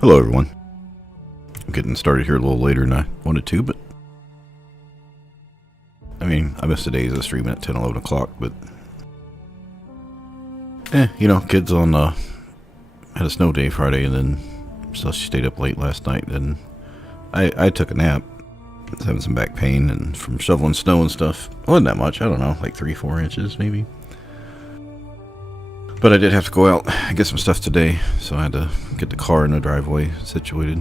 Hello everyone. I'm getting started here a little later than I wanted to, but I mean, I missed the days of streaming at 10, 11 o'clock, but kids on had a snow day Friday, and then so she stayed up late last night, and I took a nap. I was having some back pain and from shoveling snow and stuff. It wasn't that much, I don't know, like 3-4 inches maybe. But I did have to go out and get some stuff today, so I had to get the car in the driveway situated.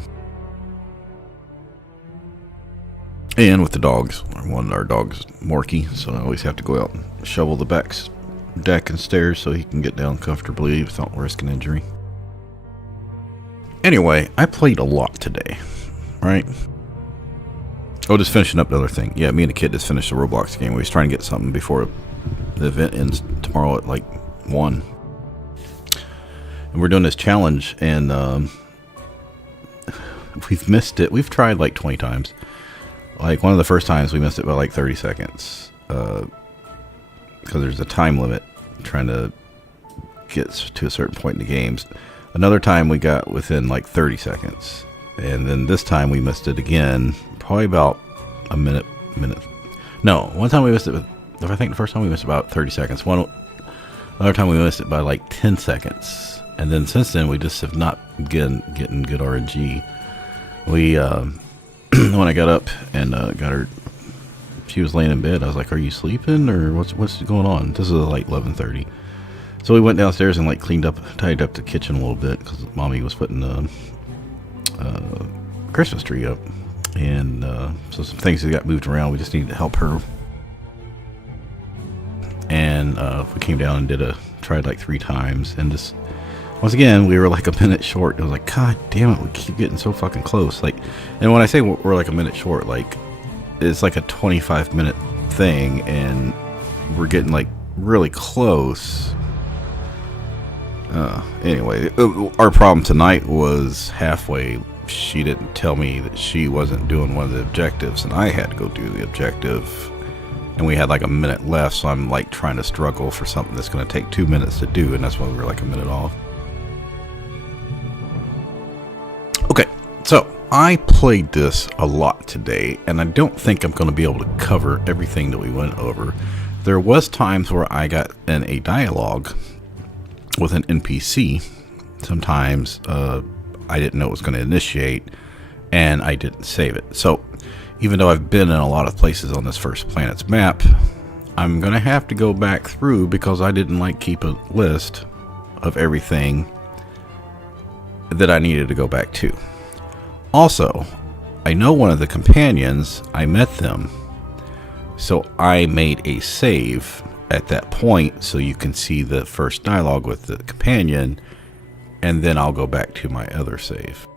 And with the dogs, our dog's Morky, so I always have to go out and shovel the back deck and stairs so he can get down comfortably without risking injury. Anyway, I played a lot today, right? Oh, just finishing up the other thing. Yeah, me and the kid just finished the Roblox game. We was trying to get something before the event ends tomorrow at like 1. And we're doing this challenge, and we've missed it. We've tried like 20 times. Like one of the first times we missed it by like 30 seconds. Because there's a time limit trying to get to a certain point in the games. Another time we got within like 30 seconds. And then this time we missed it again. Probably about a minute. No, one time we missed it. I think the first time we missed about 30 seconds. Another time we missed it by like 10 seconds. And then since then we just have not getting good RNG. We when I got up and got her, she was laying in bed. I was like, "Are you sleeping or what's going on?" This is like 11:30. So we went downstairs and like tidied up the kitchen a little bit because Mommy was putting the Christmas tree up, and so some things that got moved around. We just needed to help her, and we came down and tried like 3 times, and just once again we were like a minute short. It was like, God damn it, we keep getting so fucking close. Like, and when I say we're like a minute short, like it's like a 25-minute thing, and we're getting like really close. Anyway, our problem tonight was halfway. She didn't tell me that she wasn't doing one of the objectives, and I had to go do the objective. And we had like a minute left, so I'm like trying to struggle for something that's going to take 2 minutes to do, and that's why we were like a minute off. Okay, so I played this a lot today, and I don't think I'm going to be able to cover everything that we went over. There was times where I got in a dialogue with an NPC. Sometimes I didn't know it was going to initiate, and I didn't save it. So even though I've been in a lot of places on this First Planets map, I'm going to have to go back through because I didn't like keep a list of everything that I needed to go back to. Also, I know one of the companions, I met them, so I made a save at that point so you can see the first dialogue with the companion, and then I'll go back to my other save.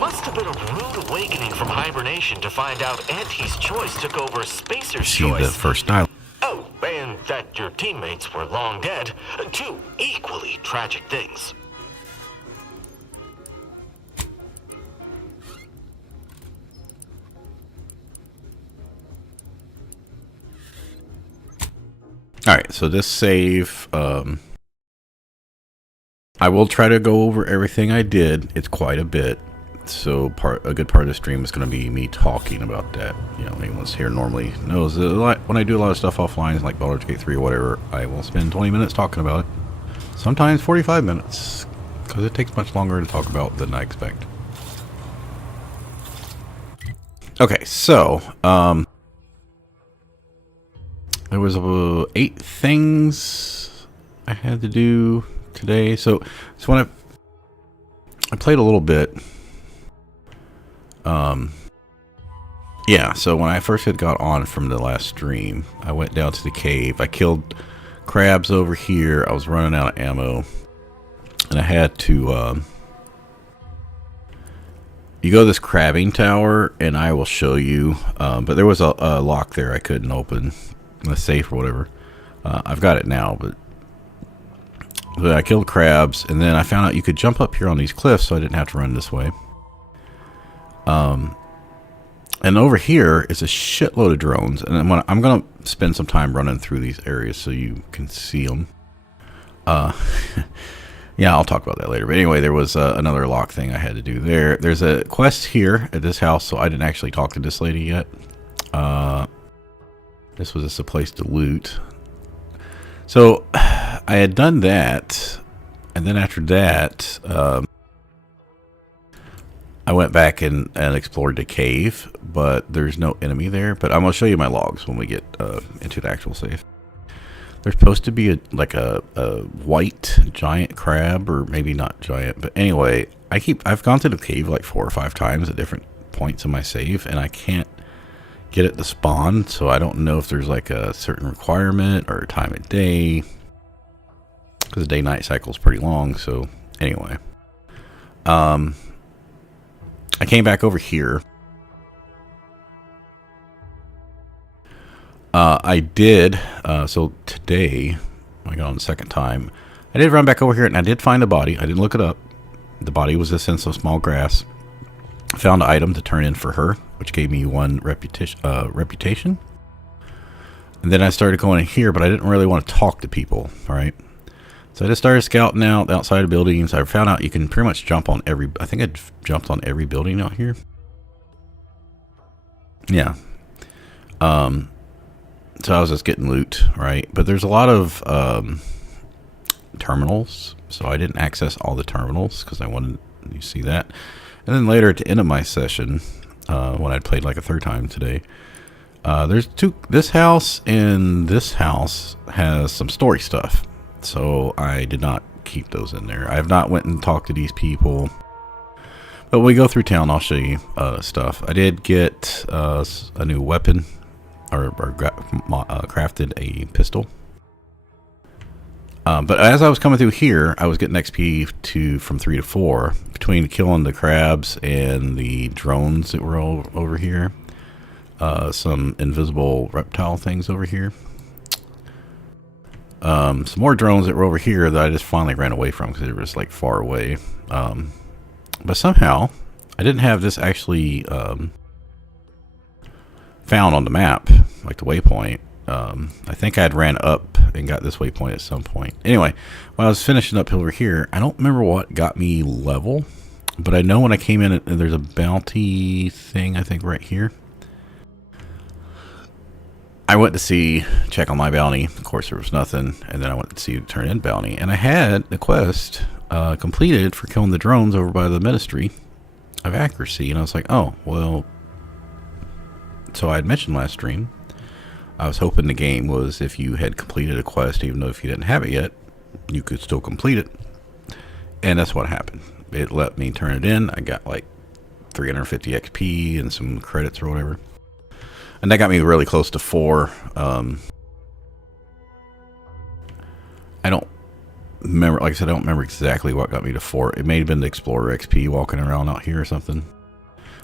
Must have been a rude awakening from hibernation to find out Auntie's choice took over Spacer's choice. See the first dialogue. Oh, and that your teammates were long dead. 2 equally tragic things. Alright, so this save, I will try to go over everything I did. It's quite a bit. So a good part of the stream is going to be me talking about that. You know, anyone's here normally knows that when I do a lot of stuff offline, like Baldur's Gate 3 or whatever, I will spend 20 minutes talking about it. Sometimes 45 minutes, because it takes much longer to talk about than I expect. Okay, so, there was 8 things I had to do today. So when I played a little bit. Yeah, so when I first had got on from the last stream, I went down to the cave. I killed crabs over here. I was running out of ammo, and I had to you go to this crabbing tower, and I will show you, but there was a lock there I couldn't open, a safe or whatever. I've got it now, but I killed crabs, and then I found out you could jump up here on these cliffs, so I didn't have to run this way. And over here is a shitload of drones. And I'm going to spend some time running through these areas so you can see them. Yeah, I'll talk about that later. But anyway, there was another lock thing I had to do there. There's a quest here at this house, so I didn't actually talk to this lady yet. This was just a place to loot. So I had done that, and then after that, I went back and explored the cave, but there's no enemy there. But I'm going to show you my logs when we get into the actual save. There's supposed to be a white giant crab, or maybe not giant, but anyway, I've gone to the cave like 4 or 5 times at different points in my save, and I can't get it to spawn, so I don't know if there's like a certain requirement or time of day, because the day-night cycle is pretty long. So anyway, I came back over here. I did, so today, I got on the second time, I did run back over here, and I did find the body. I didn't look it up. The body was just in some small grass. I found an item to turn in for her, which gave me 1 reputation. And then I started going in here, but I didn't really want to talk to people, right? So I just started scouting out the outside of buildings. I found out you can pretty much jump on every, I think I jumped on every building out here. Yeah. So I was just getting loot, right? But there's a lot of terminals, so I didn't access all the terminals because I wanted you to see that. And then later at the end of my session, when I'd played like a 3rd time today, there's this house and this house has some story stuff, so I did not keep those in there. I have not went and talked to these people, but when we go through town, I'll show you stuff. I did get a new weapon, or crafted a pistol. But as I was coming through here, I was getting XP from 3 to 4 between killing the crabs and the drones that were all over here. Some invisible reptile things over here. Some more drones that were over here that I just finally ran away from because they were just like far away. But somehow I didn't have this actually found on the map, like the waypoint. I think I had ran up and got this waypoint at some point. Anyway, when I was finishing up over here, I don't remember what got me level, but I know when I came in, and there's a bounty thing, I think right here. I went to check on my bounty. Of course, there was nothing. And then I went to see turn in bounty, and I had the quest completed for killing the drones over by the Ministry of Accuracy. And I was like, oh, well. So I had mentioned last stream, I was hoping the game was if you had completed a quest, even though if you didn't have it yet, you could still complete it. And that's what happened. It let me turn it in. I got like 350 XP and some credits or whatever. And that got me really close to 4. I don't remember, like I said, I don't remember exactly what got me to 4. It may have been the Explorer XP walking around out here or something.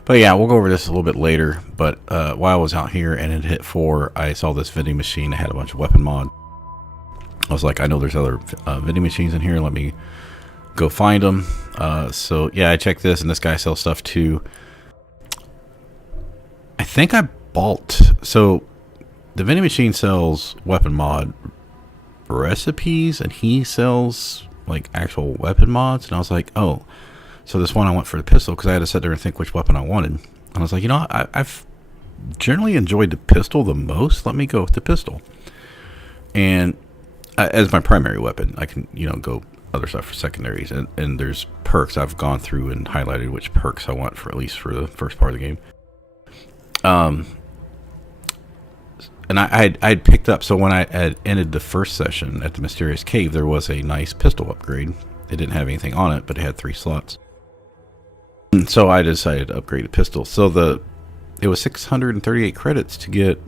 But yeah, we'll go over this a little bit later. But while I was out here and it hit 4, I saw this vending machine that had a bunch of weapon mod. I was like, I know there's other vending machines in here. Let me go find them. So yeah, I checked this, and this guy sells stuff too. I think I bought. So the vending machine sells weapon mod recipes, and he sells like actual weapon mods. And I was like, oh. So this one I went for the pistol because I had to sit there and think which weapon I wanted. And I was like, you know, I've generally enjoyed the pistol the most. Let me go with the pistol. And as my primary weapon, I can, you know, go other stuff for secondaries. And there's perks. I've gone through and highlighted which perks I want for at least for the first part of the game. And I'd picked up, so when I had ended the first session at the Mysterious Cave, there was a nice pistol upgrade. It didn't have anything on it, but it had 3 slots. So I decided to upgrade the pistol. So it was 638 credits to get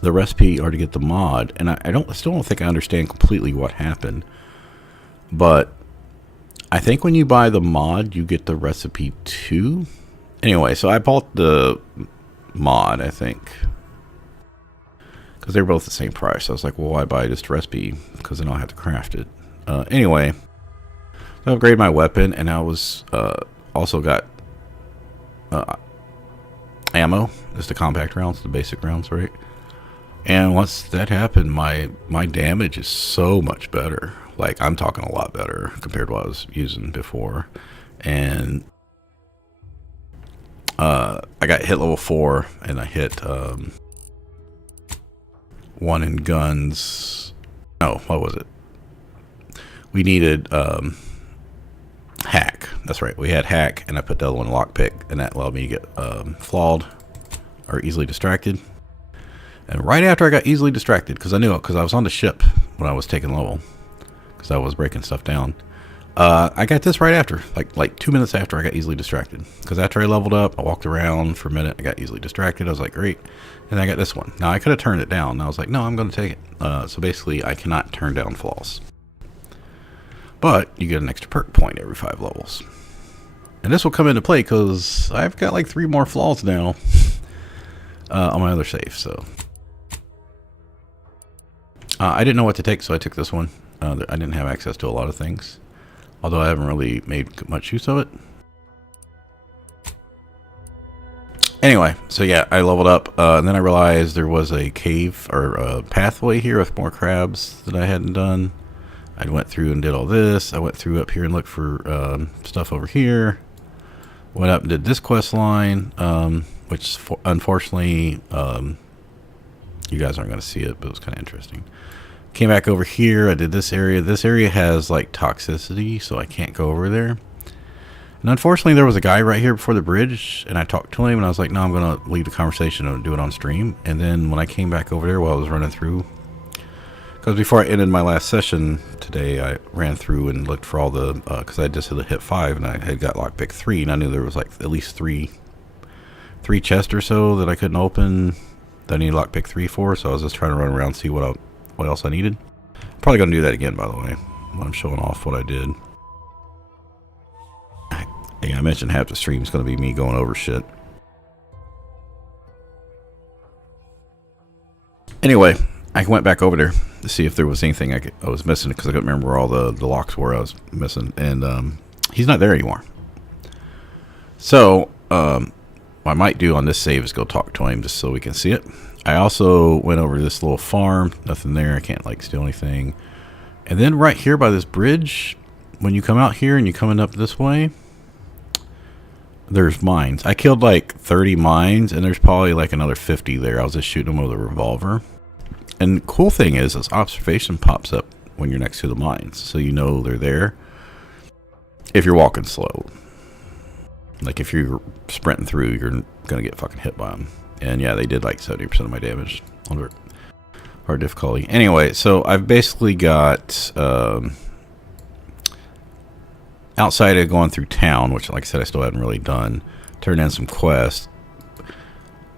the recipe or to get the mod, and I still don't think I understand completely what happened. But I think when you buy the mod, you get the recipe too. Anyway, so I bought the mod, I think, because they were both the same price. I was like, well, why buy just recipe? Because then I'll have to craft it. Anyway, I upgraded my weapon, and I was also got. I ammo. Just the compact rounds, the basic rounds, right? And once that happened, my damage is so much better. Like, I'm talking a lot better compared to what I was using before. And I got hit level 4, and I hit 1 in guns. Oh, what was it? We needed hack. That's right. We had hack, and I put the other one in lockpick, and that allowed me to get flawed or easily distracted. And right after I got easily distracted, because I knew it, because I was on the ship when I was taking level, because I was breaking stuff down. I got this right after, like 2 minutes after I got easily distracted. Because after I leveled up, I walked around for a minute, I got easily distracted. I was like, great. And I got this one. Now I could have turned it down. And I was like, no, I'm going to take it. So basically, I cannot turn down flaws. But you get an extra perk point every 5 levels. And this will come into play because I've got like 3 more flaws now on my other save. So I didn't know what to take, so I took this one. I didn't have access to a lot of things, although I haven't really made much use of it. Anyway, so yeah, I leveled up, and then I realized there was a cave or a pathway here with more crabs that I hadn't done. I went through and did all this. I went through up here and looked for stuff over here. Went up and did this quest line, which unfortunately you guys aren't going to see it, but it was kind of interesting. Came back over here. I did this area. This area has like toxicity, so I can't go over there. And unfortunately, there was a guy right here before the bridge, and I talked to him, and I was like, no, I'm going to leave the conversation and do it on stream. And then when I came back over there while I was running through, because before I ended my last session today, I ran through and looked for all the, because I just hit 5, and I had got lockpick 3, and I knew there was like at least three chests or so that I couldn't open that I needed lockpick 3 for, so I was just trying to run around and see what else I needed. I'm probably going to do that again, by the way, when I'm showing off what I did. I mentioned half the stream is going to be me going over shit. Anyway, I went back over there to see if there was anything I was missing, because I couldn't remember where all the locks were I was missing, and he's not there anymore. So what I might do on this save is go talk to him just so we can see it. I also went over to this little farm. Nothing there. I can't like steal anything. And then right here by this bridge, when you come out here and you're coming up this way, there's mines. I killed like 30 mines, and there's probably like another 50 there. I was just shooting them with a revolver. And the cool thing is this observation pops up when you're next to the mines, so you know they're there if you're walking slow. Like if you're sprinting through, you're gonna get fucking hit by them. And yeah, they did like 70% of my damage on hard difficulty. Anyway, so I've basically got outside of going through town, which like I said I still hadn't really done, turned in some quests.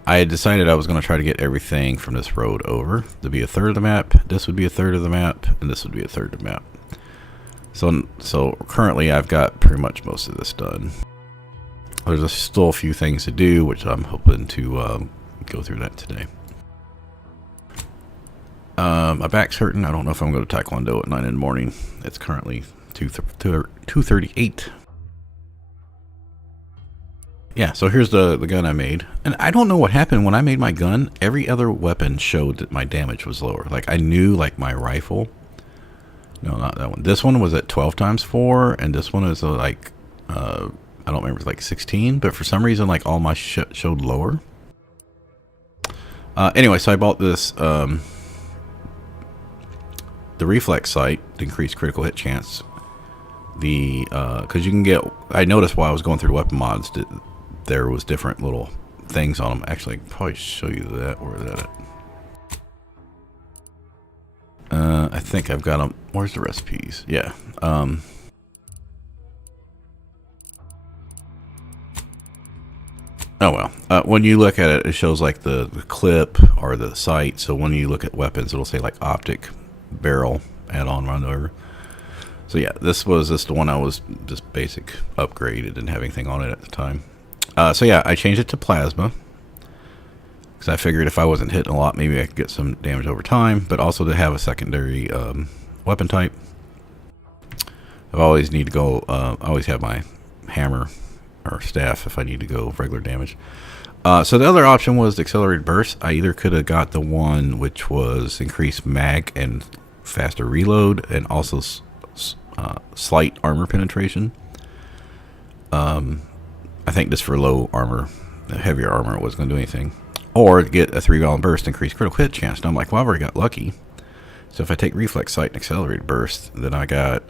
I had decided I was going to try to get everything from this road over to be a third of the map. This would be a third of the map, and this would be a third of the map. So currently I've got pretty much most of this done. There's still a few things to do, which I'm hoping to go through that today. My back's hurting. I don't know if I'm going to Taekwondo at 9 in the morning. It's currently 2:38. Yeah, so here's the gun I made. And I don't know what happened when I made my gun. Every other weapon showed that my damage was lower. Like I knew like my rifle. No, not that one. This one was at 12 times 4, and this one is like I don't remember, it's like 16, but for some reason like all my shit showed lower. Anyway, so I bought this the reflex sight to increase critical hit chance. Because you can get, I noticed while I was going through weapon mods that there was different little things on them. Actually, I can probably show you that. Where is that at? I think I've got them. Where's the recipes? Yeah. Oh well. When you look at it, it shows like the clip or the sight. So when you look at weapons, it'll say like optic, barrel, add-on, run over. So yeah, this was the one I was just basic upgraded, didn't have anything on it at the time. So yeah, I changed it to plasma because I figured if I wasn't hitting a lot, maybe I could get some damage over time, but also to have a secondary weapon type. I always need to go. I always have my hammer or staff if I need to go regular damage. So the other option was the accelerated burst. I either could have got the one which was increased mag and faster reload, and also slight armor penetration. I think just for low armor, heavier armor, it wasn't going to do anything. Or get a 3-round burst, increased critical hit chance. And I'm like, well, I've already got lucky. So if I take reflex sight and accelerated burst, then I got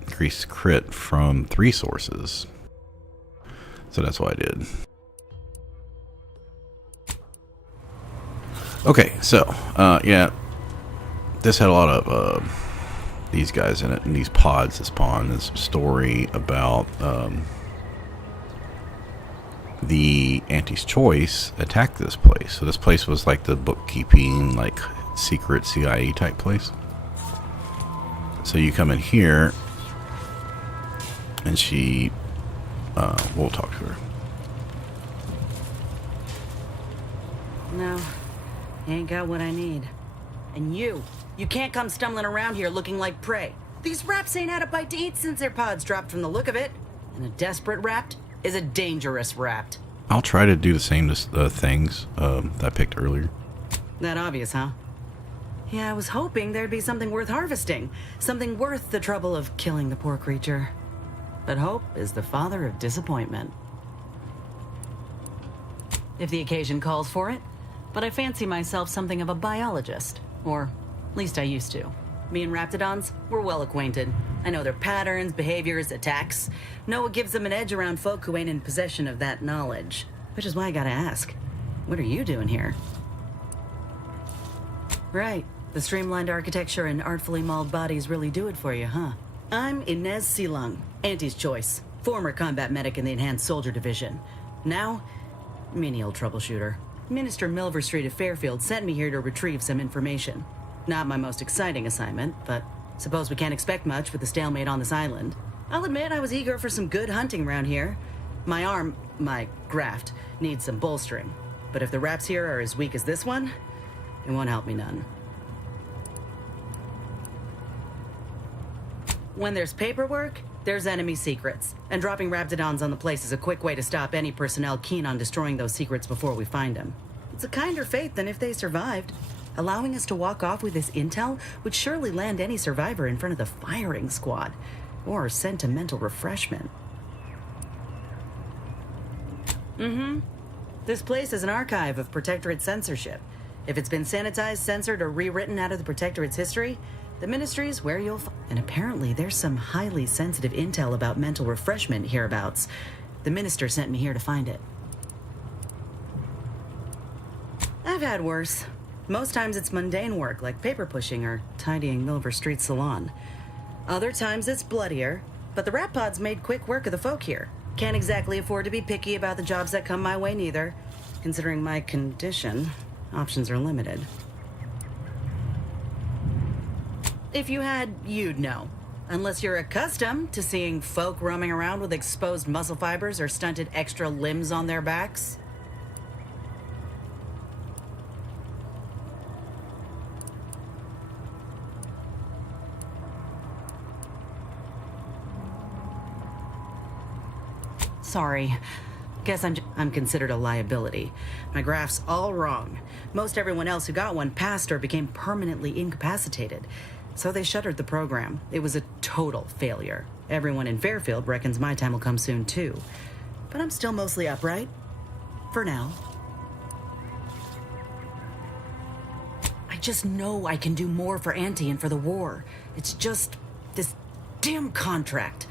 increased crit from 3 sources. So that's what I did. Okay, so yeah, this had a lot of these guys in it, and these pods that spawn. This story about the Auntie's Choice attacked this place. So this place was like the bookkeeping, like secret CIA type place. So you come in here, and she, we'll talk to her. No, you ain't got what I need. And you can't come stumbling around here looking like prey. These raps ain't had a bite to eat since their pods dropped from the look of it. And a desperate rapt is a dangerous rapt. I'll try to do the same things that I picked earlier. That obvious, huh? Yeah, I was hoping there'd be something worth harvesting. Something worth the trouble of killing the poor creature. But hope is the father of disappointment. If the occasion calls for it. But I fancy myself something of a biologist. Or, at least I used to. Me and Raptidons, we're well acquainted. I know their patterns, behaviors, attacks. Know what gives them an edge around folk who ain't in possession of that knowledge. Which is why I gotta ask, what are you doing here? Right, the streamlined architecture and artfully mauled bodies really do it for you, huh? I'm Inez Silung, Auntie's Choice, former combat medic in the Enhanced Soldier Division. Now, menial troubleshooter. Minister Milverstreet of Fairfield sent me here to retrieve some information. Not my most exciting assignment, but suppose we can't expect much with the stalemate on this island. I'll admit I was eager for some good hunting around here. My arm, my graft, needs some bolstering. But if the raps here are as weak as this one, it won't help me none. When there's paperwork, there's enemy secrets. And dropping Raptidons on the place is a quick way to stop any personnel keen on destroying those secrets before we find them. It's a kinder fate than if they survived. Allowing us to walk off with this intel would surely land any survivor in front of the firing squad. Or sentimental refreshment. This place is an archive of Protectorate censorship. If it's been sanitized, censored, or rewritten out of the Protectorate's history, the Ministry's where you'll find. And apparently there's some highly sensitive intel about mental refreshment hereabouts. The Minister sent me here to find it. I've had worse. Most times it's mundane work like paper pushing or tidying Milverstreet's salon. Other times it's bloodier, but the rat pods made quick work of the folk here. Can't exactly afford to be picky about the jobs that come my way neither. Considering my condition, options are limited. If you had, you'd know. Unless you're accustomed to seeing folk roaming around with exposed muscle fibers or stunted extra limbs on their backs. Sorry. Guess I'm considered a liability. My graph's all wrong. Most everyone else who got one passed or became permanently incapacitated. So they shuttered the program. It was a total failure. Everyone in Fairfield reckons my time will come soon too. But I'm still mostly upright. For now. I just know I can do more for Auntie and for the war. It's just this damn contract.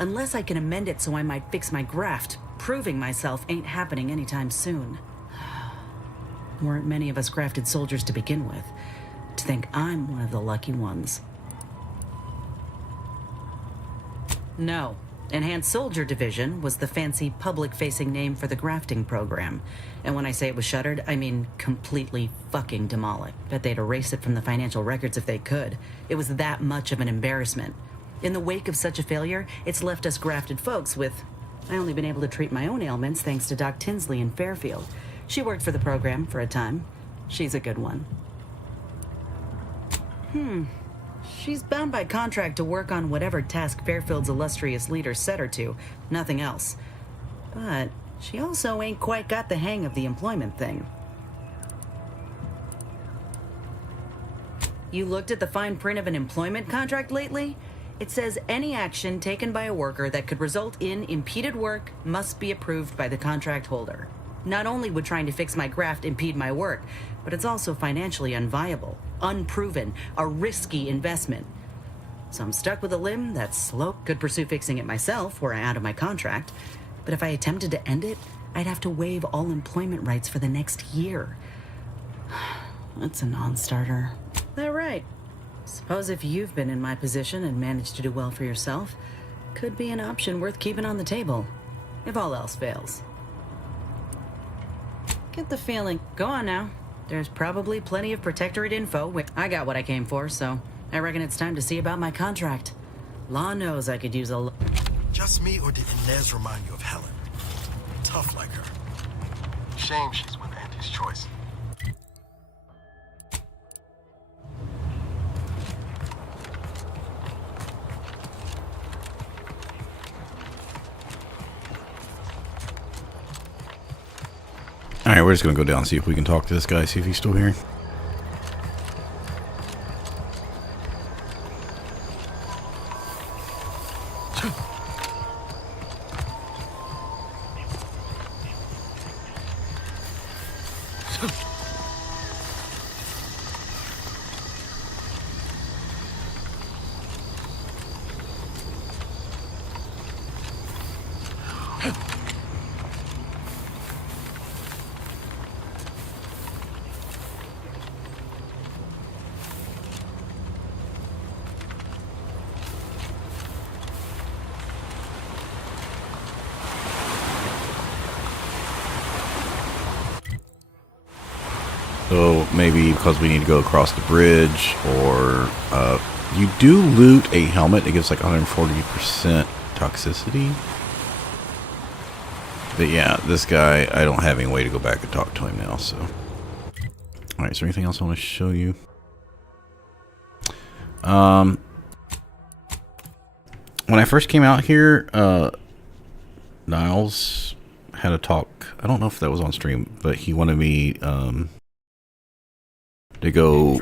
Unless I can amend it so I might fix my graft, proving myself ain't happening anytime soon. Weren't many of us grafted soldiers to begin with. To think I'm one of the lucky ones. No. Enhanced Soldier Division was the fancy public-facing name for the grafting program. And when I say it was shuttered, I mean completely fucking demolished. Bet they'd erase it from the financial records if they could. It was that much of an embarrassment. In the wake of such a failure, it's left us grafted folks with... I only been able to treat my own ailments thanks to Doc Tinsley in Fairfield. She worked for the program for a time. She's a good one. She's bound by contract to work on whatever task Fairfield's illustrious leader set her to. Nothing else. But She also ain't quite got the hang of the employment thing. You looked at the fine print of an employment contract lately? It says any action taken by a worker that could result in impeded work must be approved by the contract holder. Not only would trying to fix my graft impede my work, but it's also financially unviable, unproven, a risky investment. So I'm stuck with a limb that's slow. Could pursue fixing it myself were I out of my contract, but if I attempted to end it, I'd have to waive all employment rights for the next year. That's a non-starter. That right. Suppose if you've been in my position and managed to do well for yourself, could be an option worth keeping on the table, if all else fails. Get the feeling. Go on now. There's probably plenty of Protectorate info. I got what I came for, so I reckon it's time to see about my contract. Law knows I could use a... Just me, or did Inez remind you of Helen? Tough like her. Shame she's with Auntie's Choice. Alright, we're just gonna go down and see if we can talk to this guy, see if he's still here. So maybe because we need to go across the bridge, or you do loot a helmet. It gives like 140% toxicity. But yeah, this guy, I don't have any way to go back and talk to him now. So, all right. Is there anything else I want to show you? When I first came out here, Niles had a talk. I don't know if that was on stream, but he wanted me to go.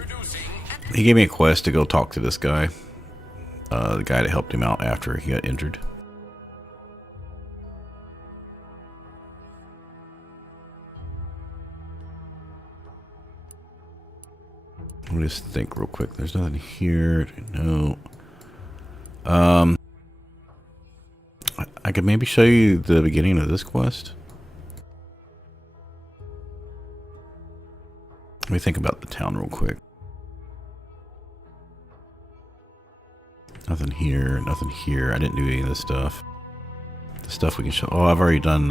He gave me a quest to go talk to this guy, the guy that helped him out after he got injured. Let me just think real quick. There's nothing here. No. I could maybe show you the beginning of this quest. Let me think about the town real quick. Nothing here, nothing here. I didn't do any of this stuff. The stuff we can show. Oh, I've already done.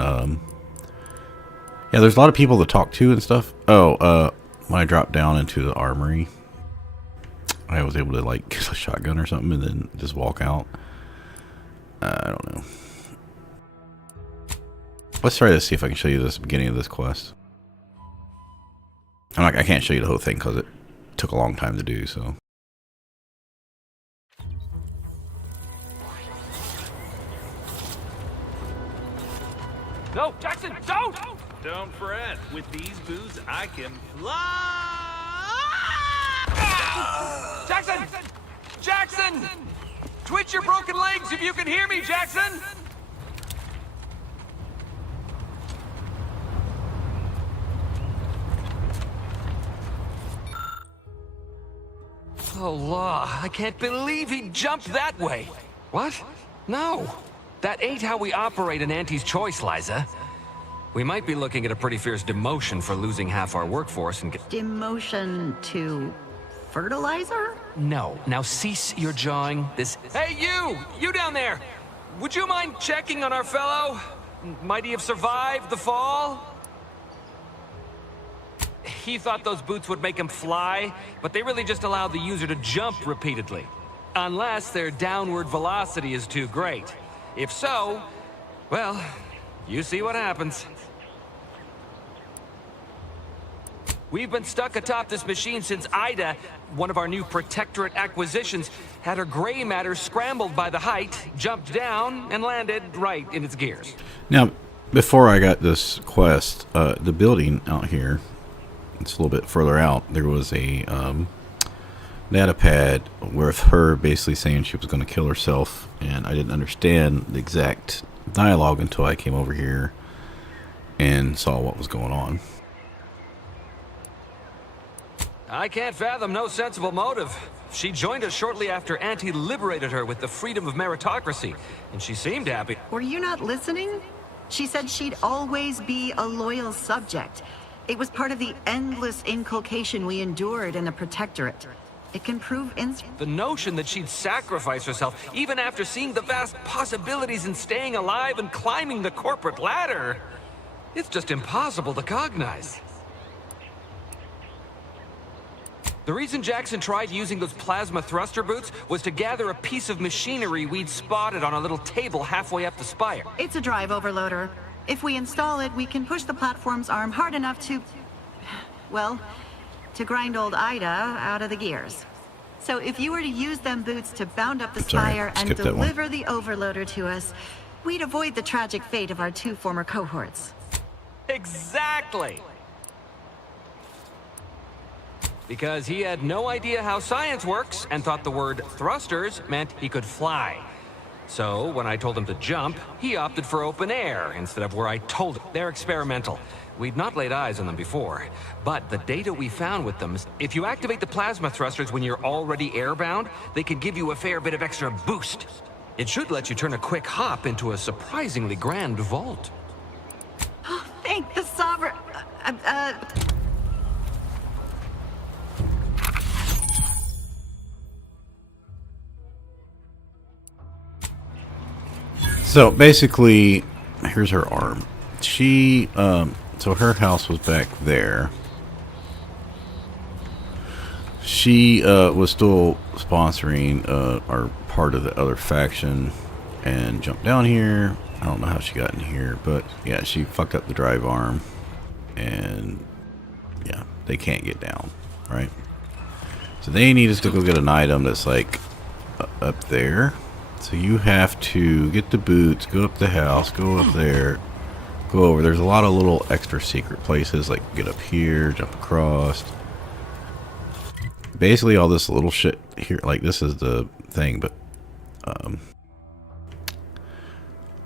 Yeah, there's a lot of people to talk to and stuff. Oh, when I dropped down into the armory, I was able to like get a shotgun or something and then just walk out. I don't know. Let's try to see if I can show you this beginning of this quest. I can't show you the whole thing because it took a long time to do, so. No, Jackson, don't! Don't fret. With these boots, I can fly! Jackson! Jackson! Twitch your broken legs if you can hear me, Jackson! Oh, law. I can't believe he jumped that way. What? No. That ain't how we operate in Auntie's Choice, Liza. We might be looking at a pretty fierce demotion for losing half our workforce and get... Demotion to fertilizer? No. Now cease your jawing. This... Hey, you! You down there! Would you mind checking on our fellow? Might he have survived the fall? He thought those boots would make him fly, but they really just allowed the user to jump repeatedly. Unless their downward velocity is too great. If so, well, you see what happens. We've been stuck atop this machine since Ida, one of our new Protectorate acquisitions, had her gray matter scrambled by the height, jumped down, and landed right in its gears. Now, before I got this quest, the building out here, it's a little bit further out, there was a data pad with her basically saying she was going to kill herself, and I didn't understand the exact dialogue until I came over here and saw what was going on. I can't fathom no sensible motive. She joined us shortly after Auntie liberated her with the freedom of meritocracy, and she seemed happy. Were you not listening? She said she'd always be a loyal subject. It was part of the endless inculcation we endured in the Protectorate. It can prove The notion that she'd sacrifice herself, even after seeing the vast possibilities in staying alive and climbing the corporate ladder, it's just impossible to cognize. The reason Jackson tried using those plasma thruster boots was to gather a piece of machinery we'd spotted on a little table halfway up the spire. It's a drive overloader. If we install it, we can push the platform's arm hard enough to... well, to grind old Ida out of the gears. So if you were to use them boots to bound up the spire and deliver the overloader to us, we'd avoid the tragic fate of our 2 former cohorts. Exactly! Because he had no idea how science works and thought the word thrusters meant he could fly. So when I told him to jump, he opted for open air instead of where I told him. They're experimental. We'd not laid eyes on them before, but the data we found with them, if you activate the plasma thrusters when you're already airbound, they can give you a fair bit of extra boost. It should let you turn a quick hop into a surprisingly grand vault. Oh, thank the Sovereign... So basically, here's her arm. She, so her house was back there. She was still sponsoring or part of the other faction and jumped down here. I don't know how she got in here, but yeah, she fucked up the drive arm, and yeah, they can't get down, right? So they need us to go get an item that's like up there. So you have to get the boots, go up the house, go up there, go over. There's a lot of little extra secret places, like get up here, jump across. Basically all this little shit here, like this is the thing, but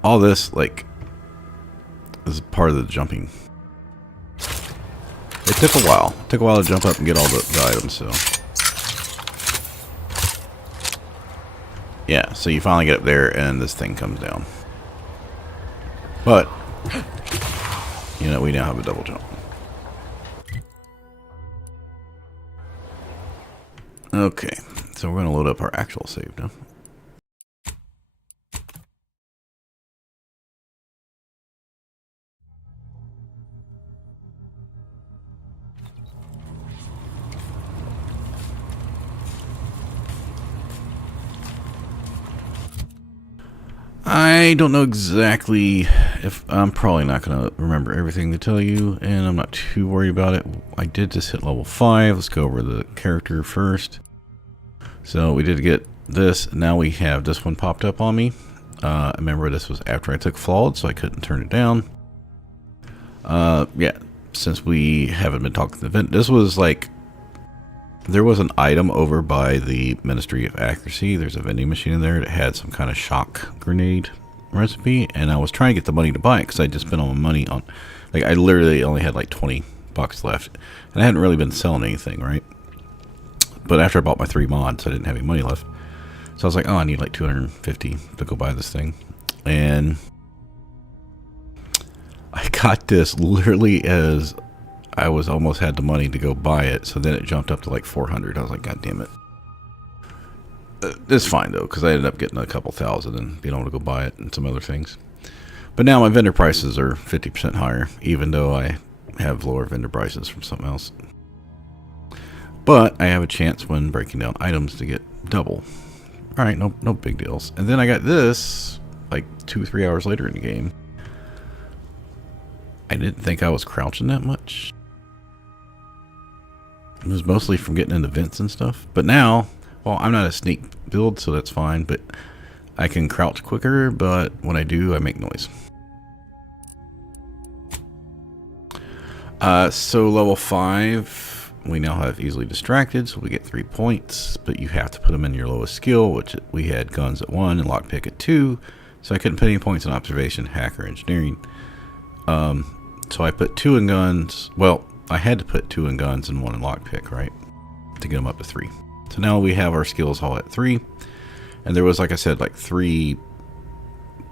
all this like is part of the jumping. It took a while. It took a while to jump up and get all the items, so. Yeah, so you finally get up there and this thing comes down. But, you know, we now have a double jump. Okay, so we're going to load up our actual save now. I don't know exactly if I'm probably not going to remember everything to tell you, and I'm not too worried about it. I did just hit level 5. Let's go over the character first. So we did get this. Now we have this one popped up on me. Remember, this was after I took Flawed, so I couldn't turn it down. Yeah, since we haven't been talking to the event, this was like, there was an item over by the Ministry of Accuracy. There's a vending machine in there that had some kind of shock grenade recipe, and I was trying to get the money to buy it because I just spent all my money on, like, I literally only had like 20 bucks left, and I hadn't really been selling anything, right? But after I bought my 3 mods, I didn't have any money left, so I was like, oh, I need like 250 to go buy this thing, and I got this literally as I was almost had the money to go buy it, so then it jumped up to like 400. I was like, God damn it. It's fine though, because I ended up getting a couple thousand and being able to go buy it and some other things. But now my vendor prices are 50% higher, even though I have lower vendor prices from something else. But I have a chance when breaking down items to get double. Alright, no big deals. And then I got this like 2-3 hours later in the game. I didn't think I was crouching that much. It was mostly from getting into vents and stuff. But now, well, I'm not a sneak build, so that's fine. But I can crouch quicker, but when I do, I make noise. So level 5, we now have easily distracted, so we get 3 points, but you have to put them in your lowest skill, which we had guns at 1 and lockpick at 2, so I couldn't put any points in observation, hack, or engineering. So I put 2 in guns. Well, I had to put 2 in guns and 1 in lockpick, right, to get them up to 3. So now we have our skills all at 3, and there was, like I said, like 3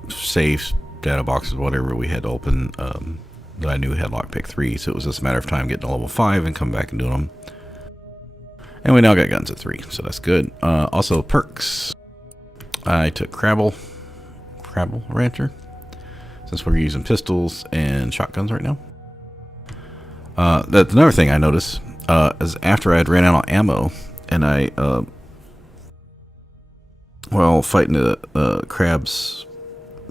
safes, data boxes, whatever we had to open, that I knew had lockpick 3, so it was just a matter of time getting to level 5 and come back and doing them. And we now got guns at 3, so that's good. Also perks. I took Crabble Rancher, since we're using pistols and shotguns right now. That's another thing I noticed, is after I had ran out of ammo, and I, well, fighting the crabs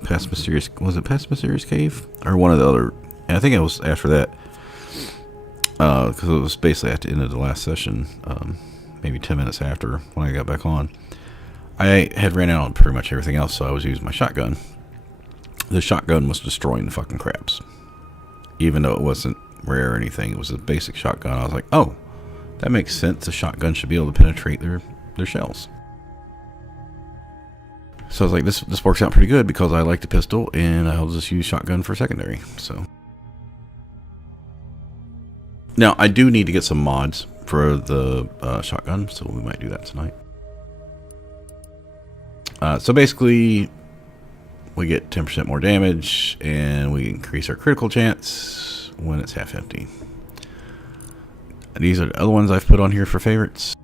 past Mysterious, was it past Mysterious Cave? Or one of the other, I think it was after that, because it was basically at the end of the last session, maybe 10 minutes after when I got back on. I had ran out on pretty much everything else, so I was using my shotgun. The shotgun was destroying the fucking crabs. Even though it wasn't rare or anything, it was a basic shotgun. I was like, oh, that makes sense. A shotgun should be able to penetrate their shells. So I was like, this works out pretty good because I like the pistol and I'll just use shotgun for secondary. So now I do need to get some mods for the shotgun, so we might do that tonight. So basically, we get 10% more damage, and we increase our critical chance when it's half empty. And these are the other ones I've put on here for favorites.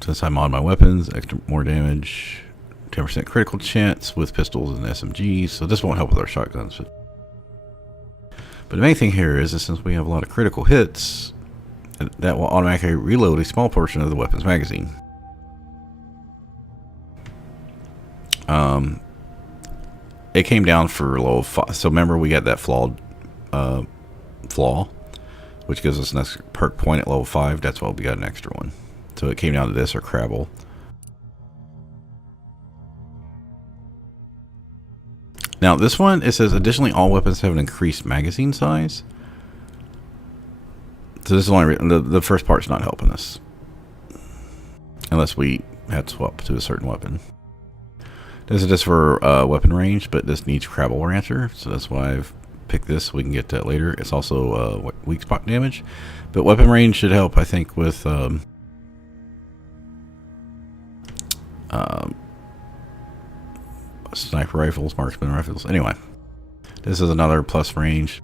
Since I mod my weapons, extra more damage, 10% critical chance with pistols and SMGs. So this won't help with our shotguns. But the main thing here is that since we have a lot of critical hits, that will automatically reload a small portion of the weapon's magazine. It came down for level 5. So remember, we got that flaw, which gives us an extra perk point at level 5. That's why we got an extra one. So it came down to this or Crabble. Now this one, it says additionally all weapons have an increased magazine size. So this is only the first part's not helping us, unless we had to swap to a certain weapon. This is just for weapon range, but this needs Crabble Rancher, so that's why I've picked this. We can get that later. It's also weak spot damage, but weapon range should help, I think, with sniper rifles, marksman rifles. Anyway, this is another plus range.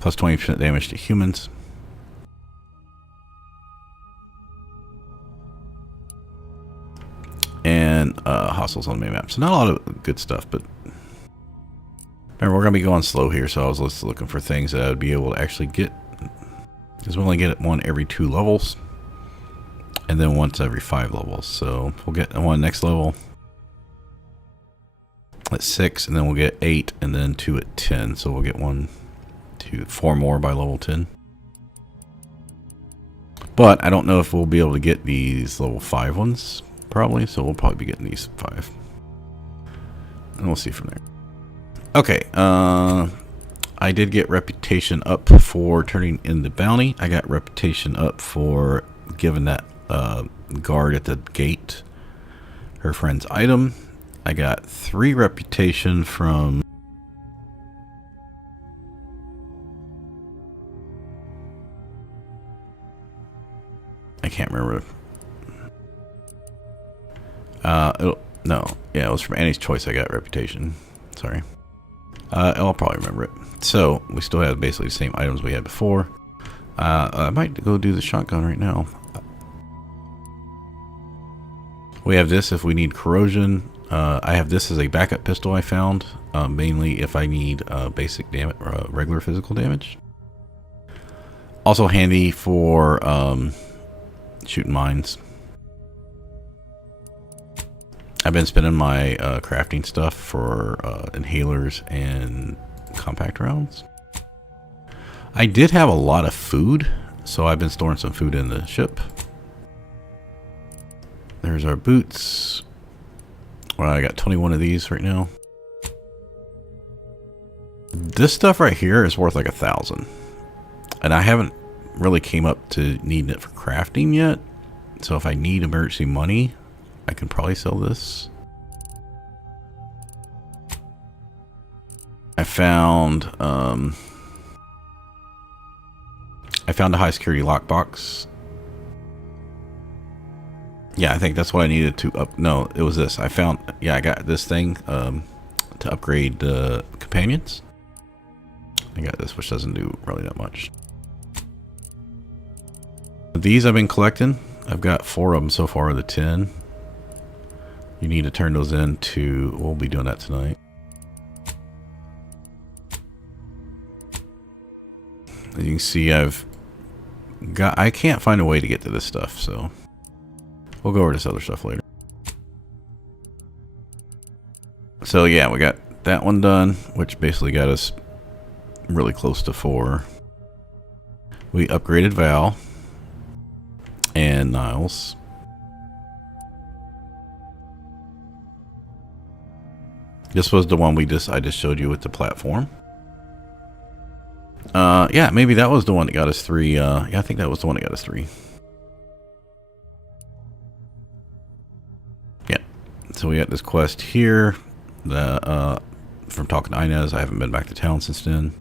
Plus 20% damage to humans. And hostiles on the main map. So not a lot of good stuff, but remember, we're going to be going slow here, so I was just looking for things that I would be able to actually get. Because we only get one every 2 levels. And then once every 5 levels. So we'll get one next level at 6, and then we'll get 8, and then 2 at 10. So we'll get 1, 2, 4 more by level 10. But I don't know if we'll be able to get these level 5 ones. Probably, so we'll probably be getting these 5. And we'll see from there. Okay, I did get reputation up for turning in the bounty. I got reputation up for giving that guard at the gate her friend's item. I got 3 reputation from I can't remember. It was from Annie's Choice. I got reputation. Sorry. I'll probably remember it. So we still have basically the same items we had before. I might go do the shotgun right now. We have this if we need corrosion. I have this as a backup pistol I found, mainly if I need basic damage, regular physical damage. Also handy for shooting mines. I've been spending my crafting stuff for inhalers and compact rounds. I did have a lot of food, so I've been storing some food in the ship. There's our boots. Well, I got 21 of these right now. This stuff right here is worth like 1,000. And I haven't really came up to needing it for crafting yet. So if I need emergency money, I can probably sell this. I found a high security lockbox. Yeah, I think that's what I needed to up. No, it was this. I found, yeah, I got this thing to upgrade the companions. I got this, which doesn't do really that much. These I've been collecting. I've got 4 of them so far of the 10. You need to turn those into, we'll be doing that tonight. As you can see, I can't find a way to get to this stuff, so we'll go over this other stuff later. So yeah, we got that one done, which basically got us really close to 4. We upgraded Val and Niles. This was the one I just showed you with the platform. Yeah, maybe that was the one that got us 3. Yeah, I think that was the one that got us 3. Yeah. So we got this quest here. From talking to Inez, I haven't been back to town since then.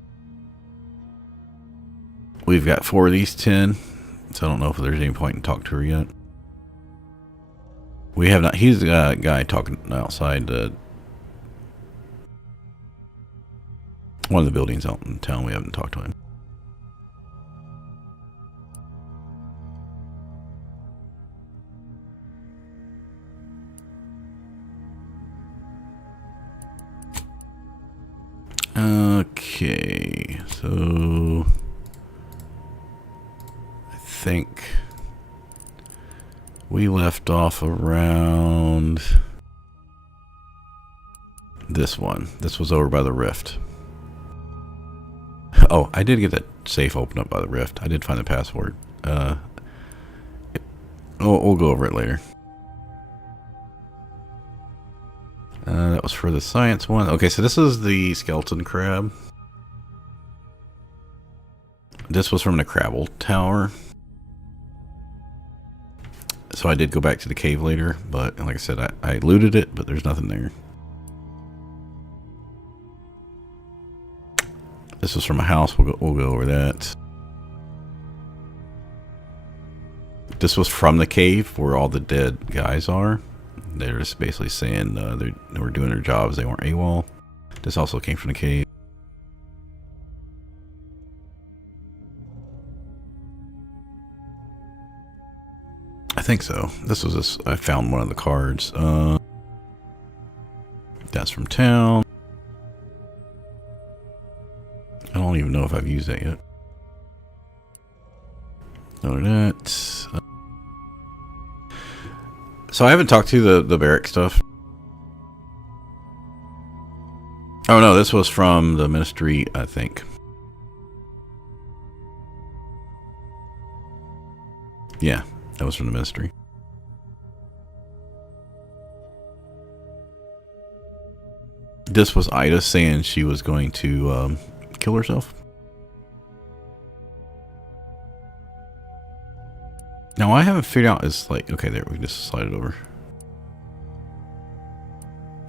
We've got 4 of these 10. So I don't know if there's any point in talking to her yet. We have not. He's the guy talking outside one of the buildings out in town. We haven't talked to him. Okay, so I think we left off around this one. This was over by the rift. Oh, I did get that safe opened up by the rift. I did find the password. We'll go over it later. That was for the science one. Okay, so this is the skeleton crab. This was from the Crabble Tower. So I did go back to the cave later, but like I said, I looted it, but there's nothing there. This was from a house. We'll go over that. This was from the cave where all the dead guys are. They're just basically saying they were doing their jobs. They weren't AWOL. This also came from the cave. I think so. This was this. I found one of the cards. That's from town. I don't even know if I've used that yet. None of that. So I haven't talked to the barrack stuff. Oh no, this was from the ministry, I think. Yeah, that was from the ministry. This was Ida saying she was going to kill herself. Now I haven't figured out is like, okay, there, we just slide it over.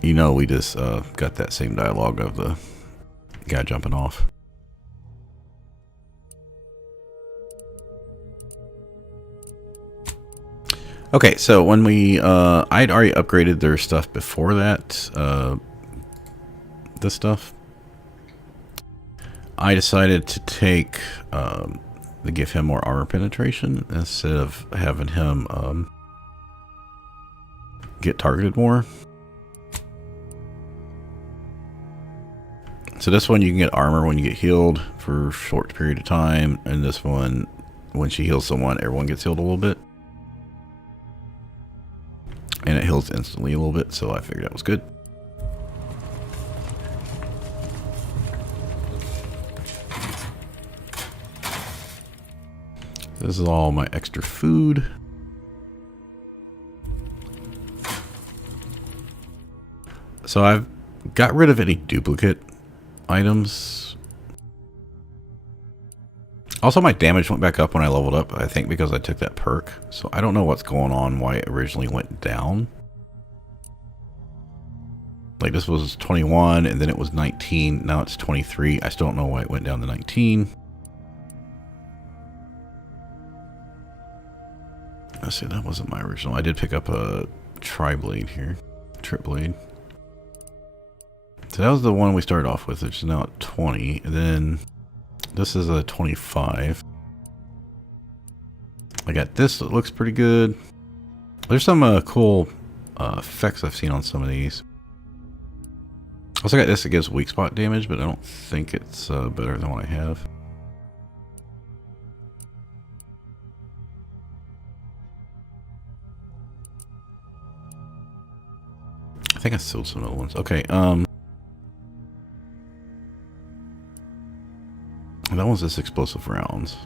You know, we just got that same dialogue of the guy jumping off. Okay, so when we I'd already upgraded their stuff before that, this stuff. I decided to take to give him more armor penetration instead of having him get targeted more. So this one you can get armor when you get healed for a short period of time, and this one, when she heals someone, everyone gets healed a little bit. And it heals instantly a little bit, so I figured that was good. This is all my extra food. So I've got rid of any duplicate items. Also, my damage went back up when I leveled up, I think because I took that perk. So I don't know what's going on, why it originally went down. Like this was 21 and then it was 19. Now it's 23. I still don't know why it went down to 19. Let's see, that wasn't my original. I did pick up a tri-blade here. Trip blade. So that was the one we started off with, which is now at 20. And then this is a 25. I got this that looks pretty good. There's some cool effects I've seen on some of these. Also got this that gives weak spot damage, but I don't think it's better than what I have. I think I sold some other ones. Okay, that one's just explosive rounds.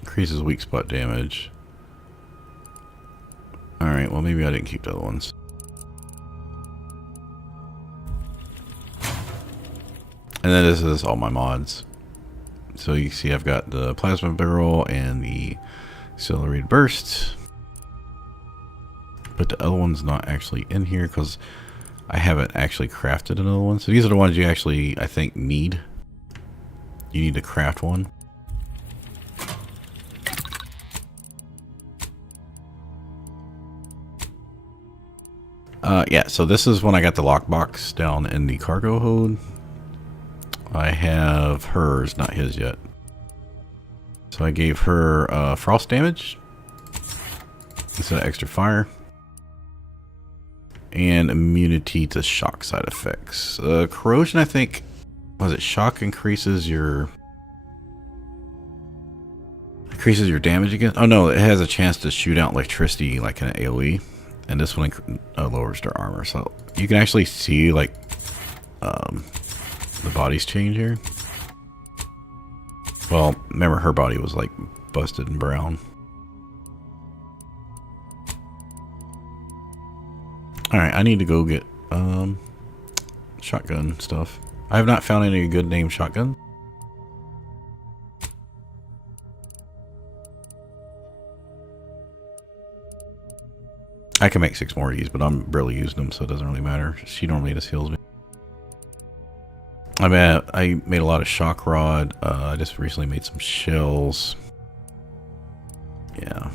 Increases weak spot damage. Alright, well maybe I didn't keep the other ones. And then this is all my mods. So you see I've got the plasma barrel and the accelerated burst. But the other one's not actually in here because I haven't actually crafted another one. So these are the ones you actually, I think, need. You need to craft one. Yeah, so this is when I got the lockbox down in the cargo hold. I have hers, not his yet. So I gave her frost damage instead of extra fire. And immunity to shock side effects. Corrosion, I think, was it shock increases your damage again? Oh no, it has a chance to shoot out electricity like an AoE. And this one lowers their armor. So you can actually see like the bodies change here. Well, remember her body was like busted and brown. Alright, I need to go get shotgun stuff. I have not found any good name shotgun. I can make 6 more of these, but I'm barely using them, so it doesn't really matter. She normally just heals me. I mean, I made a lot of shock rod. I just recently made some shells. Yeah.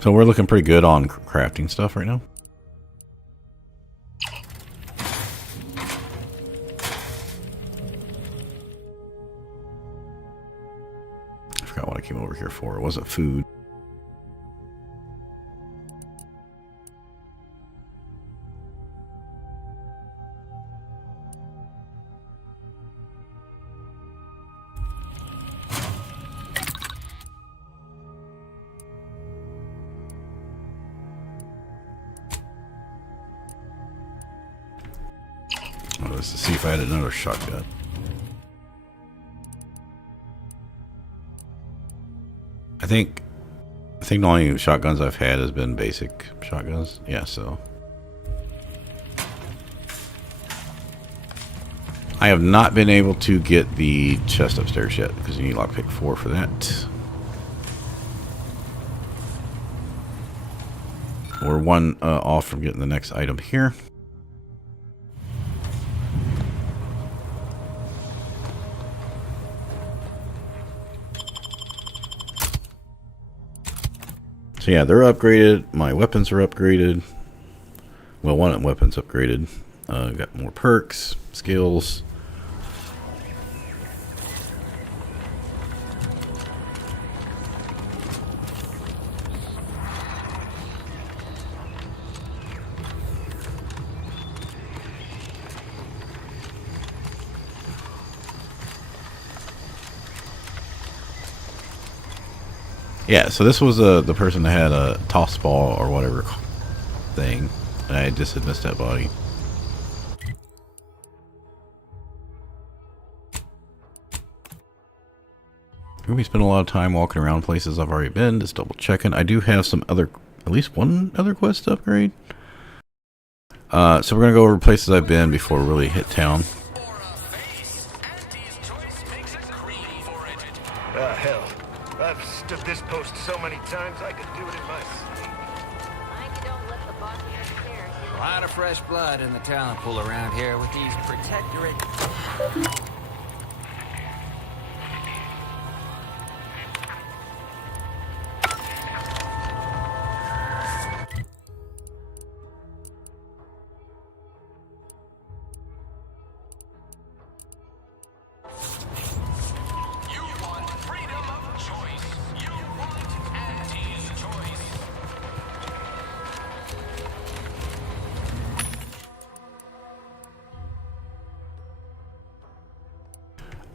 So we're looking pretty good on crafting stuff right now. I forgot what I came over here for. It wasn't food. Let's see if I had another shotgun. I think the only shotguns I've had has been basic shotguns. Yeah, so I have not been able to get the chest upstairs yet because you need lockpick 4 for that. We're one off from getting the next item here. So yeah, they're upgraded. My weapons are upgraded. Well, one of the weapons upgraded. Got more perks, skills. Yeah, so this was the person that had a toss ball or whatever thing, and I just had missed that body. gonna be spending a lot of time walking around places I've already been, just double checking. I do have some other, at least one other quest to upgrade. So we're gonna go over places I've been before we really hit town. Hell, I've stood this post so many times I could do it in my sleep. A lot of fresh blood in the talent pool around here with these protectorate.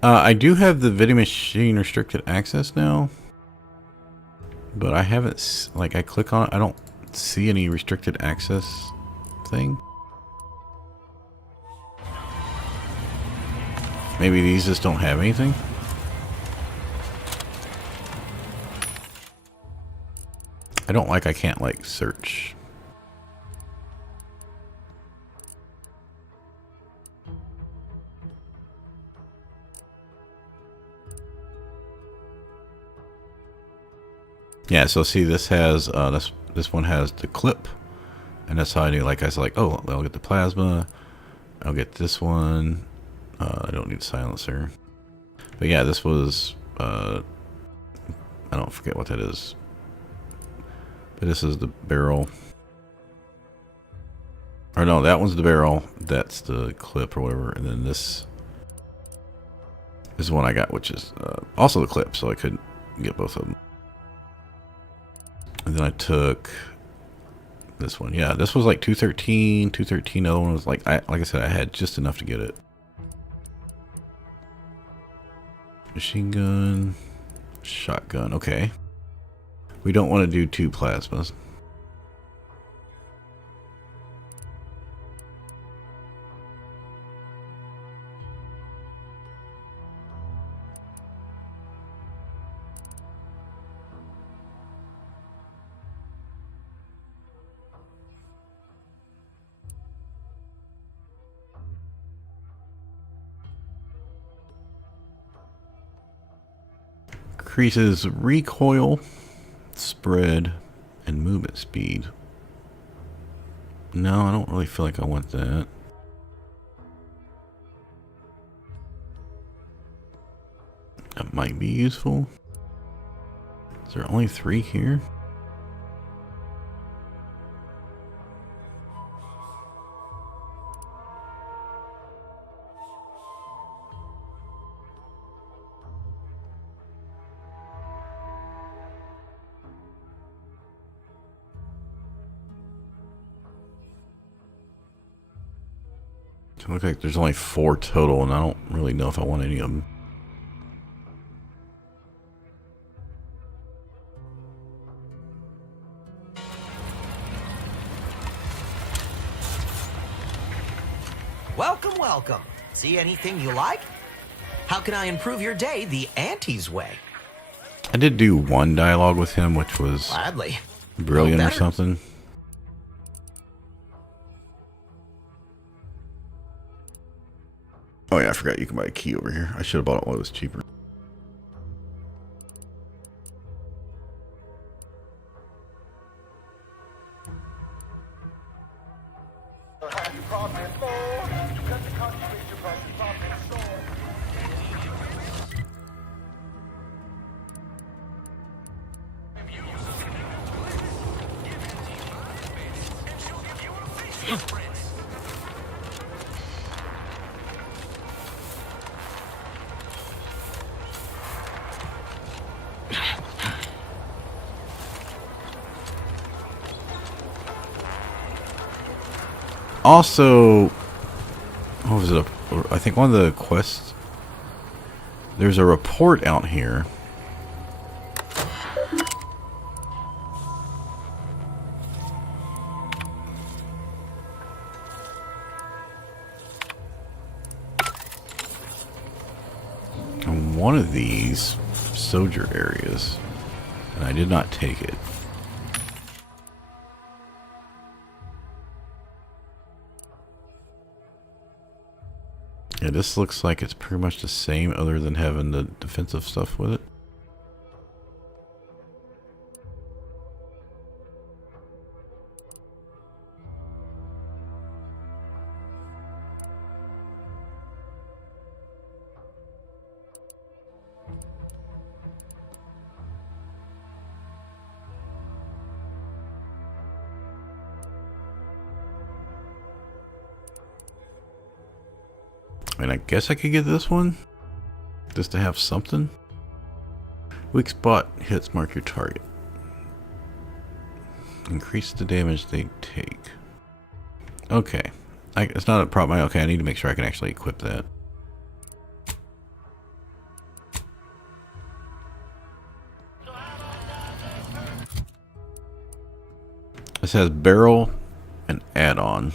I do have the vending machine restricted access now, but I haven't, like, I click on it, I don't see any restricted access thing. Maybe these just don't have anything. I don't like, I can't, like, search. Yeah, so see, this has this one has the clip, and that's how I knew. Like I was like, oh, I'll get the plasma, I'll get this one. I don't need silencer, but yeah, this was I don't forget what that is, but this is the barrel. Or no, that one's the barrel. That's the clip or whatever, and then this is the one I got, which is also the clip. So I couldn't get both of them. And then I took this one. Yeah, this was like 213, 213. The other one was like I said, I had just enough to get it. Machine gun, shotgun. Okay. We don't want to do 2 plasmas. Increases recoil, spread, and movement speed. No, I don't really feel like I want that. That might be useful. Is there only 3 here? It looks like there's only 4 total, and I don't really know if I want any of them. Welcome, welcome. See anything you like? How can I improve your day the Auntie's way? I did do 1 dialogue with him, which was Gladly. brilliant or better. something. Oh yeah, I forgot you can buy a key over here. I should have bought it while it was cheaper. Also, what was it? I think one of the quests, there's a report out here. And one of these soldier areas, and I did not take it. Yeah, this looks like it's pretty much the same other than having the defensive stuff with it. And I guess I could get this one just to have something. Weak spot hits mark your target. Increase the damage they take. Okay. It's not a problem. Okay, I need to make sure I can actually equip that. This has barrel and add-on.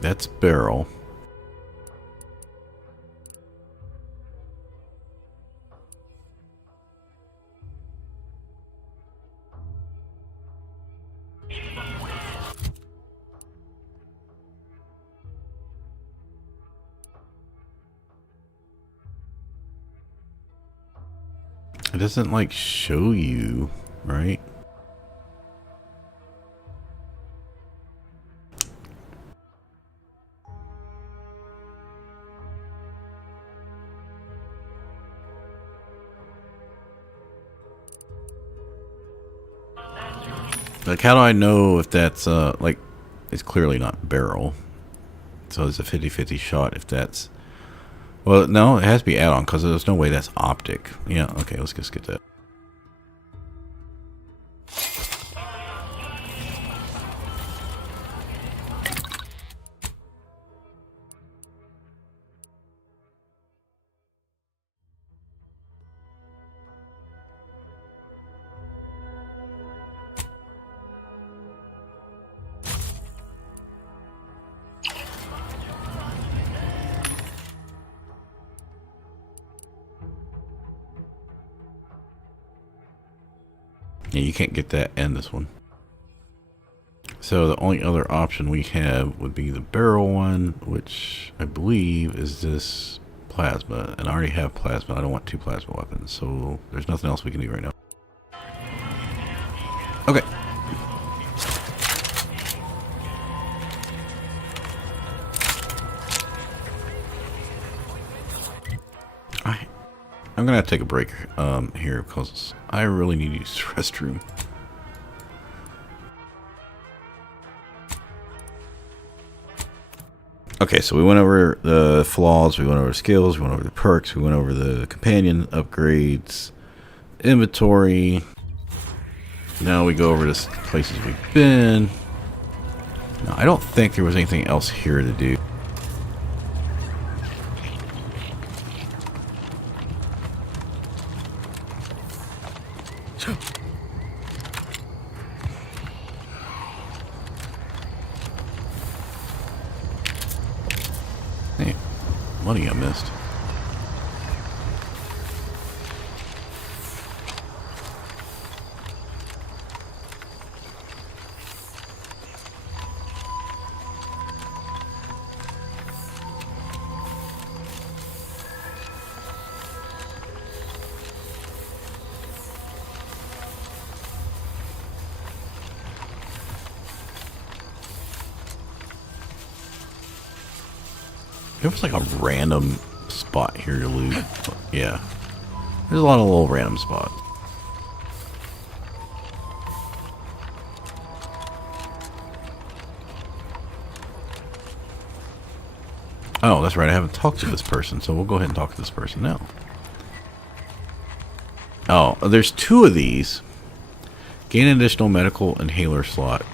That's barrel. It doesn't like show you, right? Like, how do I know if that's, like, it's clearly not barrel. So it's a 50-50 shot if that's... Well, no, it has to be add-on, because there's no way that's optic. Yeah, okay, let's just get that. Yeah, you can't get that and this one. So the only other option we have would be the barrel one, which I believe is this plasma. And I already have plasma. I don't want two plasma weapons. So there's nothing else we can do right now. Okay. I'm gonna have to take a break here because I really need to use the restroom. Okay, so we went over the flaws, we went over the skills, we went over the perks, we went over the companion upgrades, inventory. Now we go over the places we've been. Now, I don't think there was anything else here to do. Hey, money I missed. There was like a random spot here to loot. Yeah. There's a lot of little random spots. Oh, that's right. I haven't talked to this person, so we'll go ahead and talk to this person now. Oh, there's two of these. Gain an additional medical inhaler slot.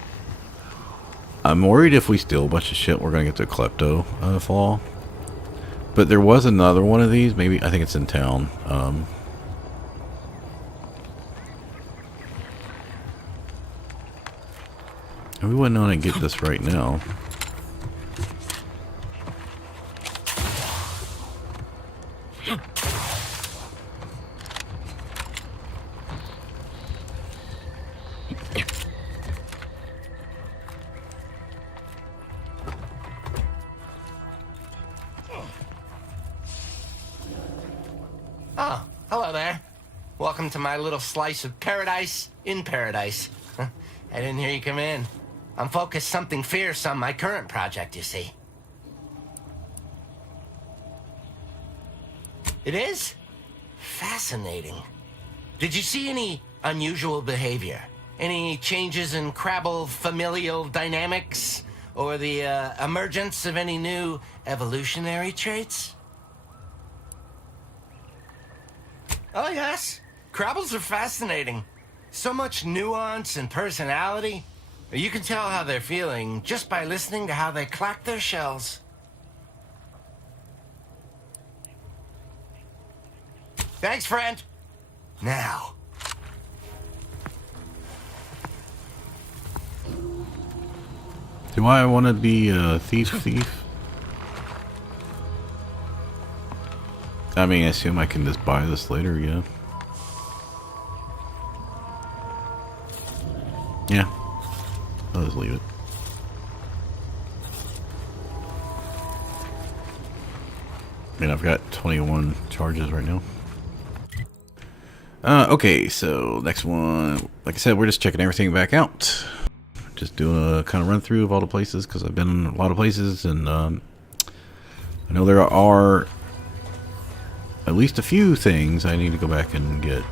I'm worried if we steal a bunch of shit, we're going to get the klepto flaw. But there was another one of these. Maybe, I think it's in town. We wouldn't want to get this right now. Oh, hello there. Welcome to my little slice of paradise in paradise. I didn't hear you come in. I'm focused something fierce on my current project, you see. It is? Fascinating. Did you see any unusual behavior? Any changes in Crabble familial dynamics? Or the emergence of any new evolutionary traits? Oh, yes. Crabbles are fascinating. So much nuance and personality. You can tell how they're feeling just by listening to how they clack their shells. Thanks, friend. Now. Do I want to be a thief? I mean, I assume I can just buy this later, yeah. Yeah. I'll just leave it. I mean, I've got 21 charges right now. Okay, so next one. Like I said, we're just checking everything back out. Just doing a kind of run through of all the places because I've been in a lot of places, and I know there are at least a few things I need to go back and get.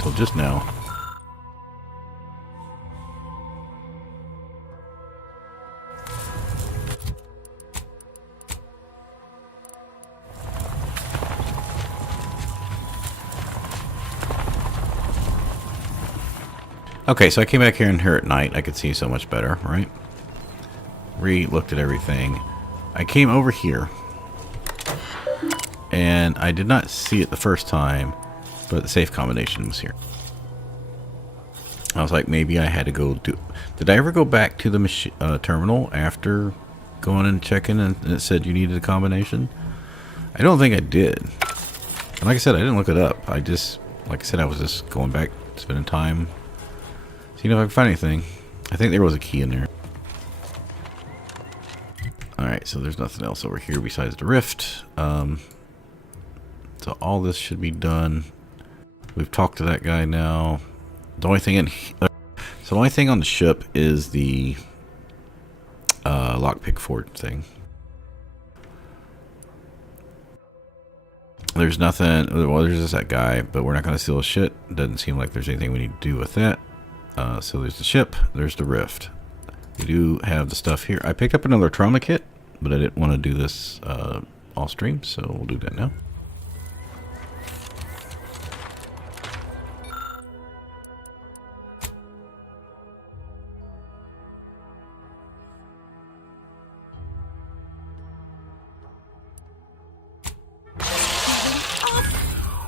Till just now. Okay, so I came back here and here at night. I could see so much better, right? Re-looked at everything. I came over here. And I did not see it the first time. But the safe combination was here. I was like, maybe I had to go do... Did I ever go back to the terminal after going and checking and it said you needed a combination? I don't think I did. And like I said, I didn't look it up. I just... Like I said, I was just going back, spending time, seeing if I could find anything. I think there was a key in there. Alright, so there's nothing else over here besides the rift. So all this should be done. We've talked to that guy now. The only thing so the only thing on the ship is the lockpick fort thing. There's nothing. Well, there's just that guy, but we're not going to steal his shit. Doesn't seem like there's anything we need to do with that. So there's the ship. There's the rift. We do have the stuff here. I picked up another trauma kit, but I didn't want to do this off stream, so we'll do that now.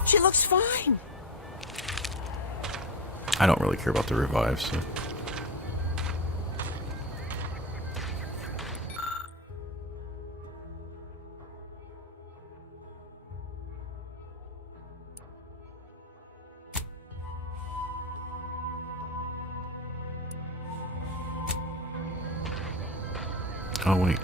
She looks fine. I don't really care about the revives, so. Oh, wait.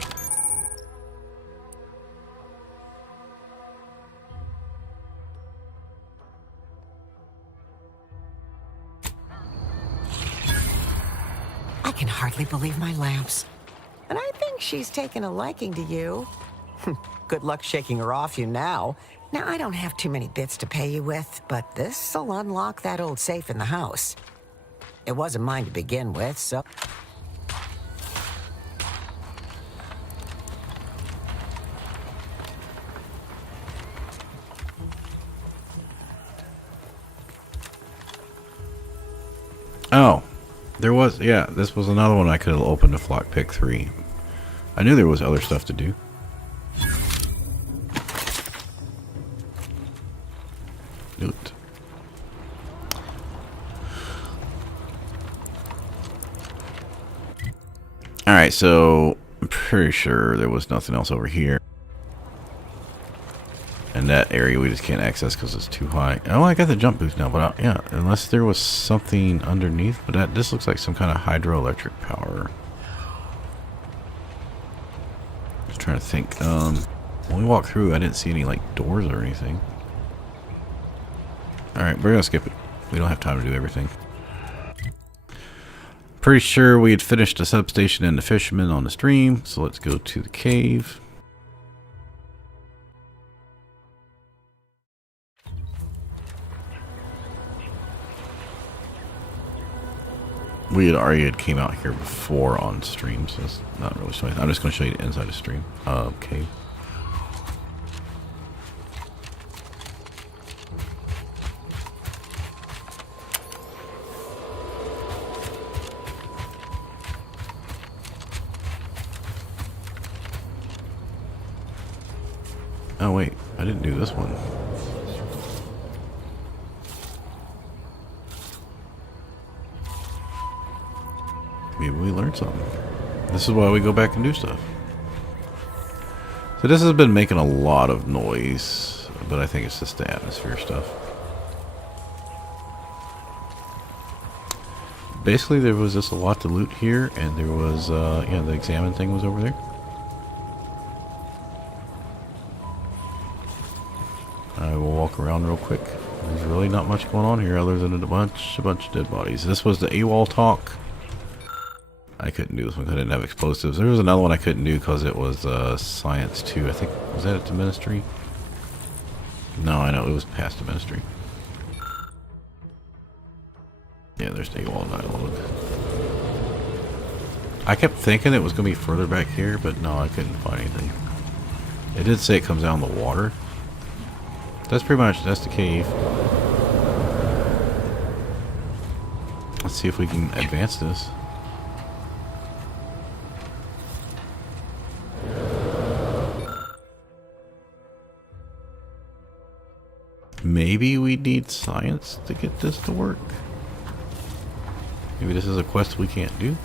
I can hardly believe my lamps. And I think she's taken a liking to you. Good luck shaking her off you now. Now, I don't have too many bits to pay you with, but this'll unlock that old safe in the house. It wasn't mine to begin with, so... There was, yeah, this was another one I could have opened to Flock Pick 3. I knew there was other stuff to do. Loot. Alright, so I'm pretty sure there was nothing else over here. And that area we just can't access because it's too high. Oh, I got the jump boost now, but yeah, unless there was something underneath. But this looks like some kind of hydroelectric power. Just trying to think. When we walked through, I didn't see any like doors or anything. All right, we're gonna skip it. We don't have time to do everything. Pretty sure we had finished the substation and the fisherman on the stream, so let's go to the cave. We had already came out here before on stream, so it's not really showing. I'm just going to show you the inside of the stream. Cave. Oh wait, I didn't do this one. Maybe we learned something. This is why we go back and do stuff. So this has been making a lot of noise, but I think it's just the atmosphere stuff. Basically, there was just a lot to loot here, and there was, yeah, the examine thing was over there. I will walk around real quick. There's really not much going on here other than a bunch of dead bodies. This was the AWOL talk. I couldn't do this one because I didn't have explosives. There was another one I couldn't do because it was Science 2. I think, was that at the Ministry? No, I know, it was past the Ministry. Yeah, there's the AWOL dialogue. I kept thinking it was going to be further back here, but no, I couldn't find anything. It did say it comes down the water. That's pretty much, that's the cave. Let's see if we can advance this. Maybe we need science to get this to work. Maybe this is a quest we can't do.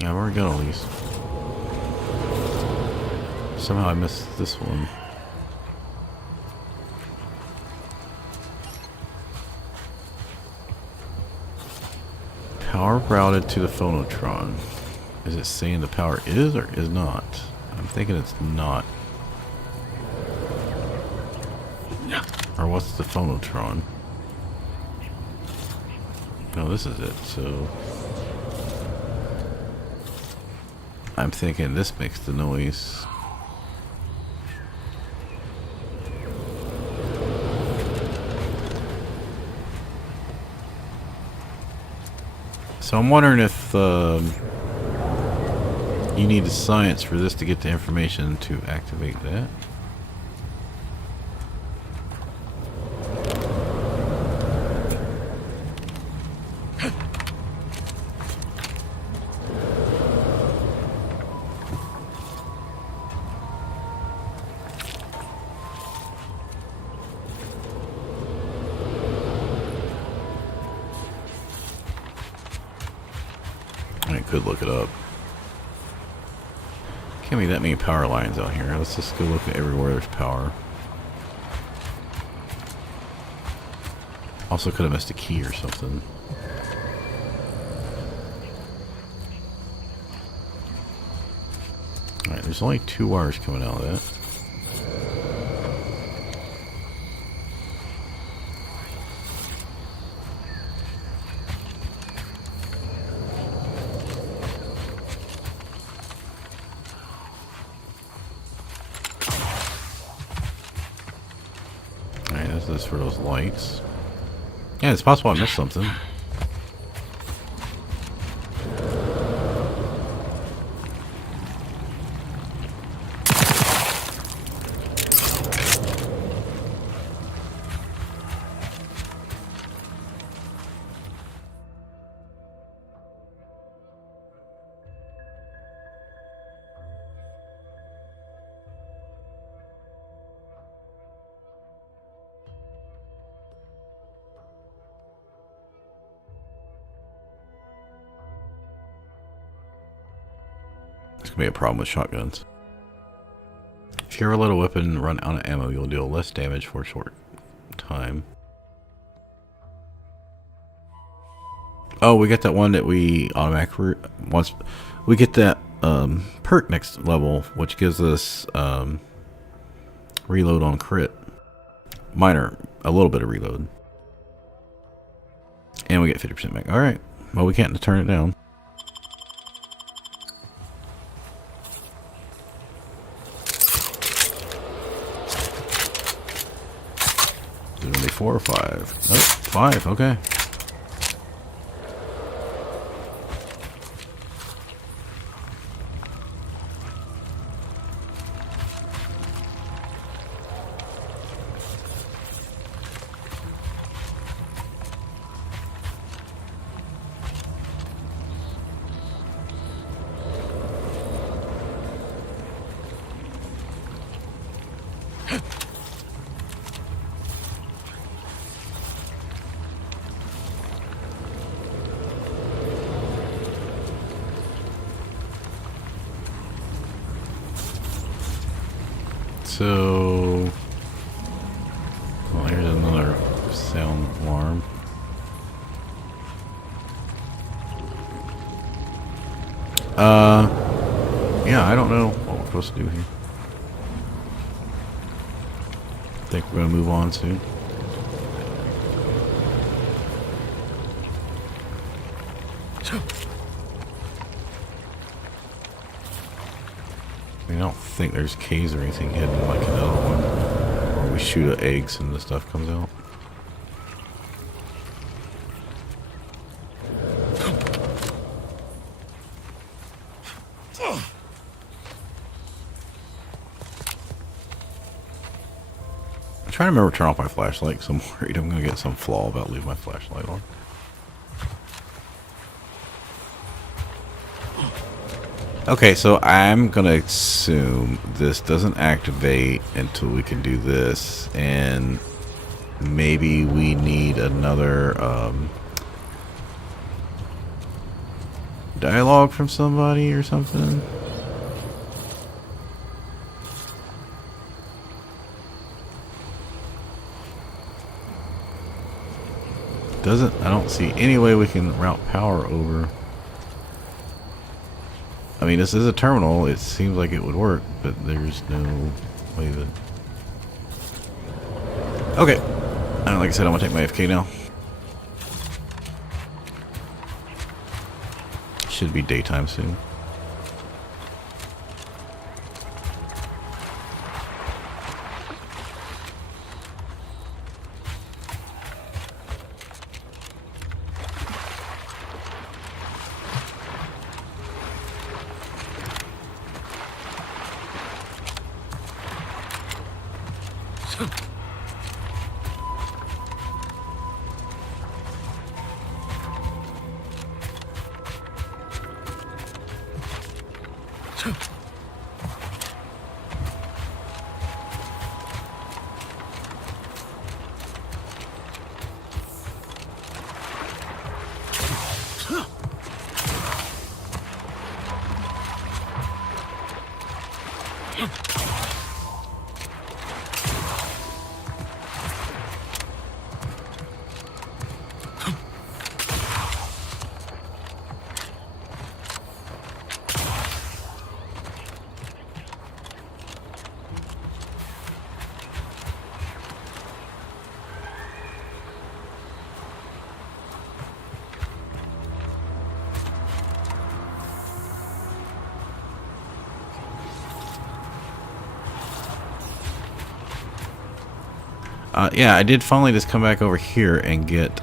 Yeah, where we go, at least. Somehow I missed this one. Power routed to the phonotron. Is it saying the power is or is not? I'm thinking it's not. Or what's the phonotron? No, this is it, so... I'm thinking this makes the noise. So I'm wondering if you need a science for this to get the information to activate that. I could look it up. Can't be that many power lines out here. Let's just go look at everywhere there's power. Also could have missed a key or something. Alright, there's only 2 wires coming out of that. This for those lights. Yeah, it's possible I missed something. be a problem with shotguns. If you ever let a weapon run out of ammo, you'll deal less damage for a short time. Oh, we got that one that we automatically once we get that perk next level, which gives us reload on crit, minor, a little bit of reload, and we get 50% back. All right, well we can't turn it down. Is it gonna be 4 or 5? Nope, 5. Okay. So, well, here's another sound alarm. Yeah, I don't know what we're supposed to do here. I think we're gonna move on soon. I don't think there's caves or anything hidden like another one, where we shoot at eggs and the stuff comes out. I'm trying to remember to turn off my flashlight because I'm worried I'm going to get some flaw about leaving my flashlight on. Okay, so I'm gonna assume this doesn't activate until we can do this, and maybe we need another dialogue from somebody or something. I don't see any way we can route power over. I mean, this is a terminal. It seems like it would work, but there's no way that... Okay. Like I said, I'm going to take my AFK now. Should be daytime soon. Yeah, I did finally just come back over here and get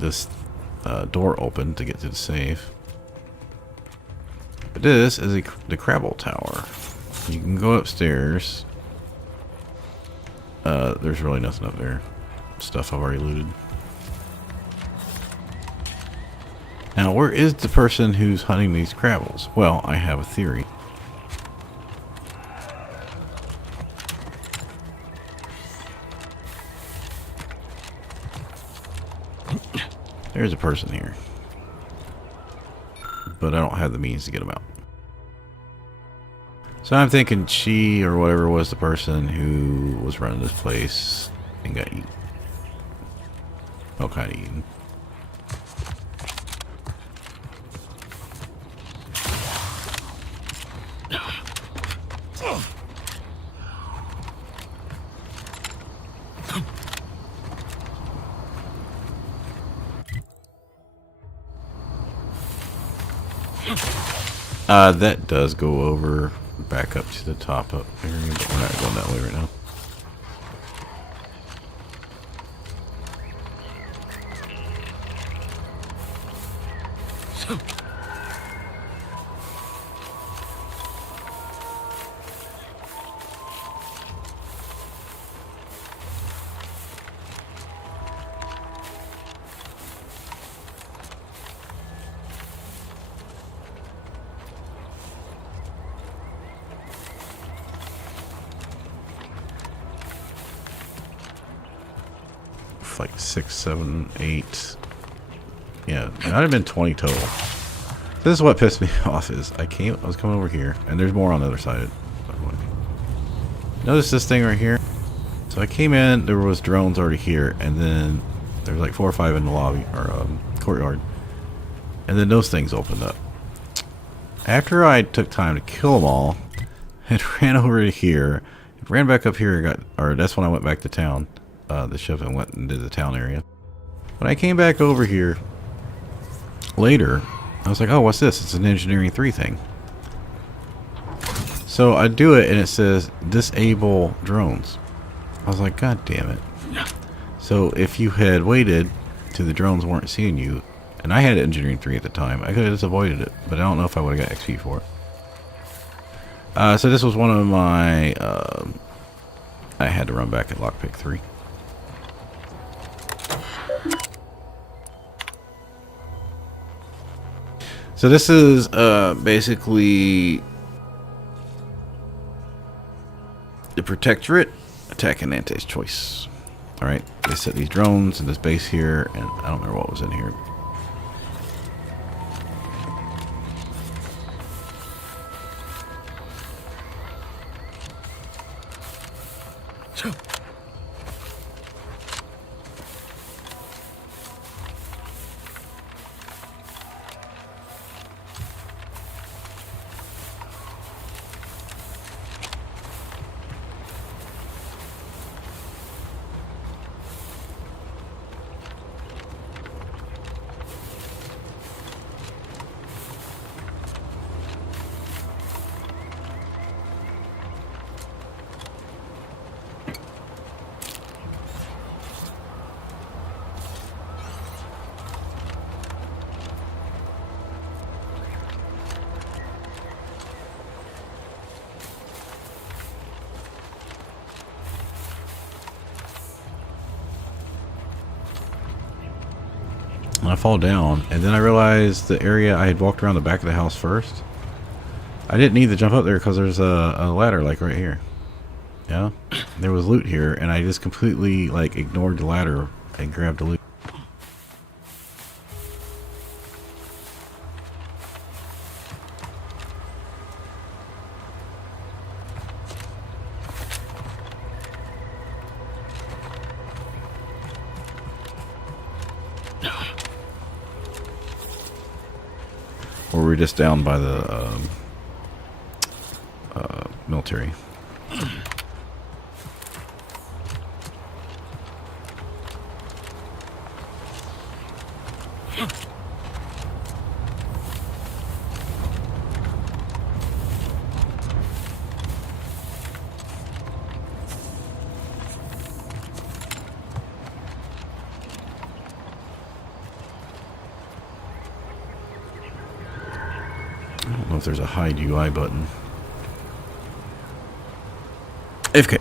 this door open to get to the safe. But this is the Crabble Tower. You can go upstairs. There's really nothing up there. Stuff I've already looted. Now, where is the person who's hunting these Crabbles? Well, I have a theory. There's a person here, but I don't have the means to get him out. So I'm thinking she or whatever was the person who was running this place and got eaten. Oh, kind of eaten. That does go over back up to the top up area, but we're not going that way right now. Like 6, 7, 8. Yeah, it might have been 20 total. This is what pissed me off is I was coming over here, and there's more on the other side. Notice this thing right here. So I came in, there was drones already here, and then there's like 4 or 5 in the lobby or courtyard, and then those things opened up. After I took time to kill them all, it ran over to here, it ran back up here, that's when I went back to town. The ship and went into the town area. When I came back over here later, I was like, oh, what's this? It's an Engineering 3 thing. So I do it and it says disable drones. I was like, god damn it. So if you had waited till the drones weren't seeing you, and I had Engineering 3 at the time, I could have just avoided it, but I don't know if I would have got XP for it. So this was one of my I had to run back at Lockpick 3. So this is basically the Protectorate attacking Ante's choice. Alright, they set these drones in this base here, and I don't know what was in here. And I fall down, and then I realized the area I had walked around the back of the house first. I didn't need to jump up there because there's a ladder like right here. Yeah, there was loot here, and I just completely like ignored the ladder and grabbed the loot. Or we're just down by the military. I don't know if there's a hide UI button. AFK.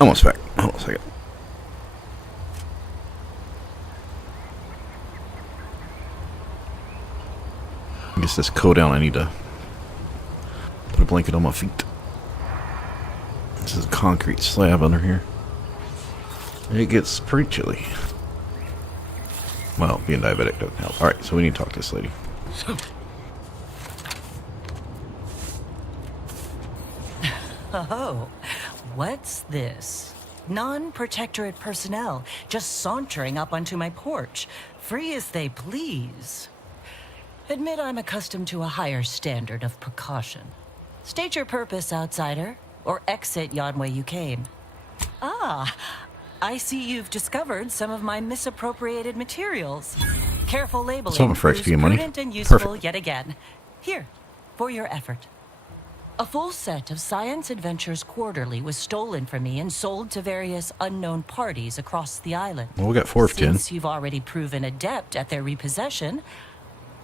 Almost back. Hold on a second. I guess this coat down. I need to put a blanket on my feet. This is a concrete slab under here. It gets pretty chilly. Well, being diabetic doesn't help. Alright, so we need to talk to this lady. Oh, what's this? Non-protectorate personnel just sauntering up onto my porch, free as they please. Admit I'm accustomed to a higher standard of precaution. State your purpose, outsider, or exit yon way you came. Ah, I see you've discovered some of my misappropriated materials. Careful labeling Something for proves XP money. prudent and useful Perfect. yet again. Here, for your effort. A full set of Science Adventures Quarterly was stolen from me and sold to various unknown parties across the island. Well, we got 4 of 10. Since you've already proven adept at their repossession,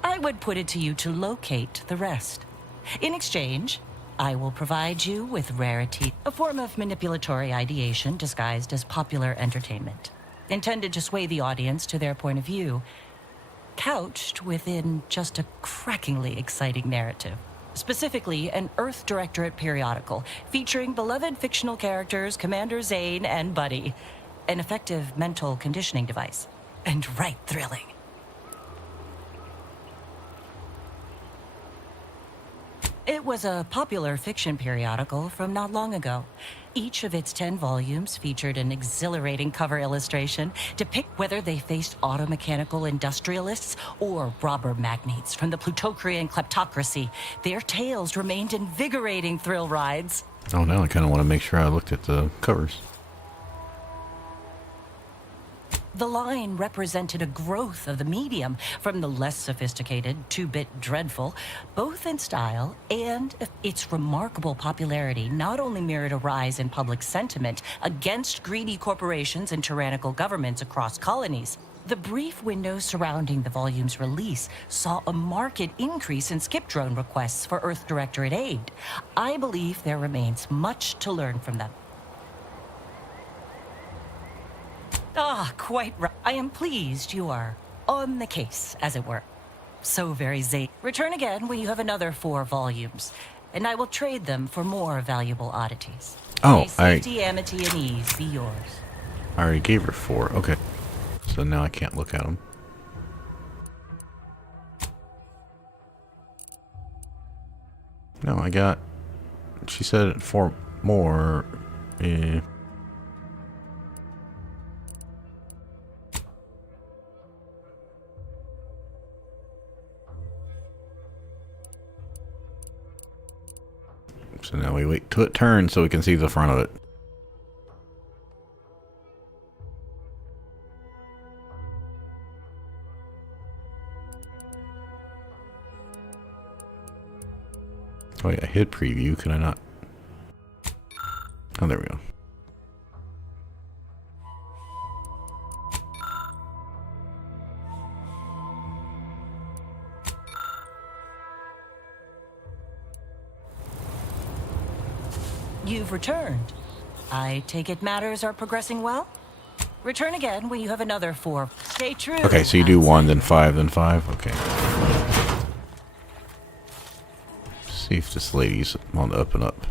I would put it to you to locate the rest. In exchange, I will provide you with rarity, a form of manipulatory ideation disguised as popular entertainment, intended to sway the audience to their point of view, couched within just a crackingly exciting narrative. Specifically, an Earth Directorate periodical featuring beloved fictional characters Commander Zane and Buddy. An effective mental conditioning device. And right thrilling. It was a popular fiction periodical from not long ago. Each of its 10 volumes featured an exhilarating cover illustration depict whether they faced automechanical industrialists or robber magnates from the Plutocrian kleptocracy. Their tales remained invigorating thrill rides. Oh, now I kind of want to make sure I looked at the covers. The line represented a growth of the medium from the less sophisticated 2-bit dreadful, both in style and its remarkable popularity not only mirrored a rise in public sentiment against greedy corporations and tyrannical governments across colonies. The brief window surrounding the volume's release saw a marked increase in skip drone requests for Earth Directorate aid. I believe there remains much to learn from them. Ah, quite right. I am pleased you are on the case, as it were. So very zany. Return again when you have another 4 volumes, and I will trade them for more valuable oddities. Oh, May safety, amity, and ease be yours. I already gave her 4. Okay. So now I can't look at them. No, I got... She said 4 more. Eh. So now we wait till it turns so we can see the front of it. Oh yeah, hid preview. Can I not? Oh, there we go. You've returned. I take it matters are progressing well? Return again when you have another 4. Stay true. Okay, so you do 1, then 5, then 5. Okay. See if this lady's on the up and up.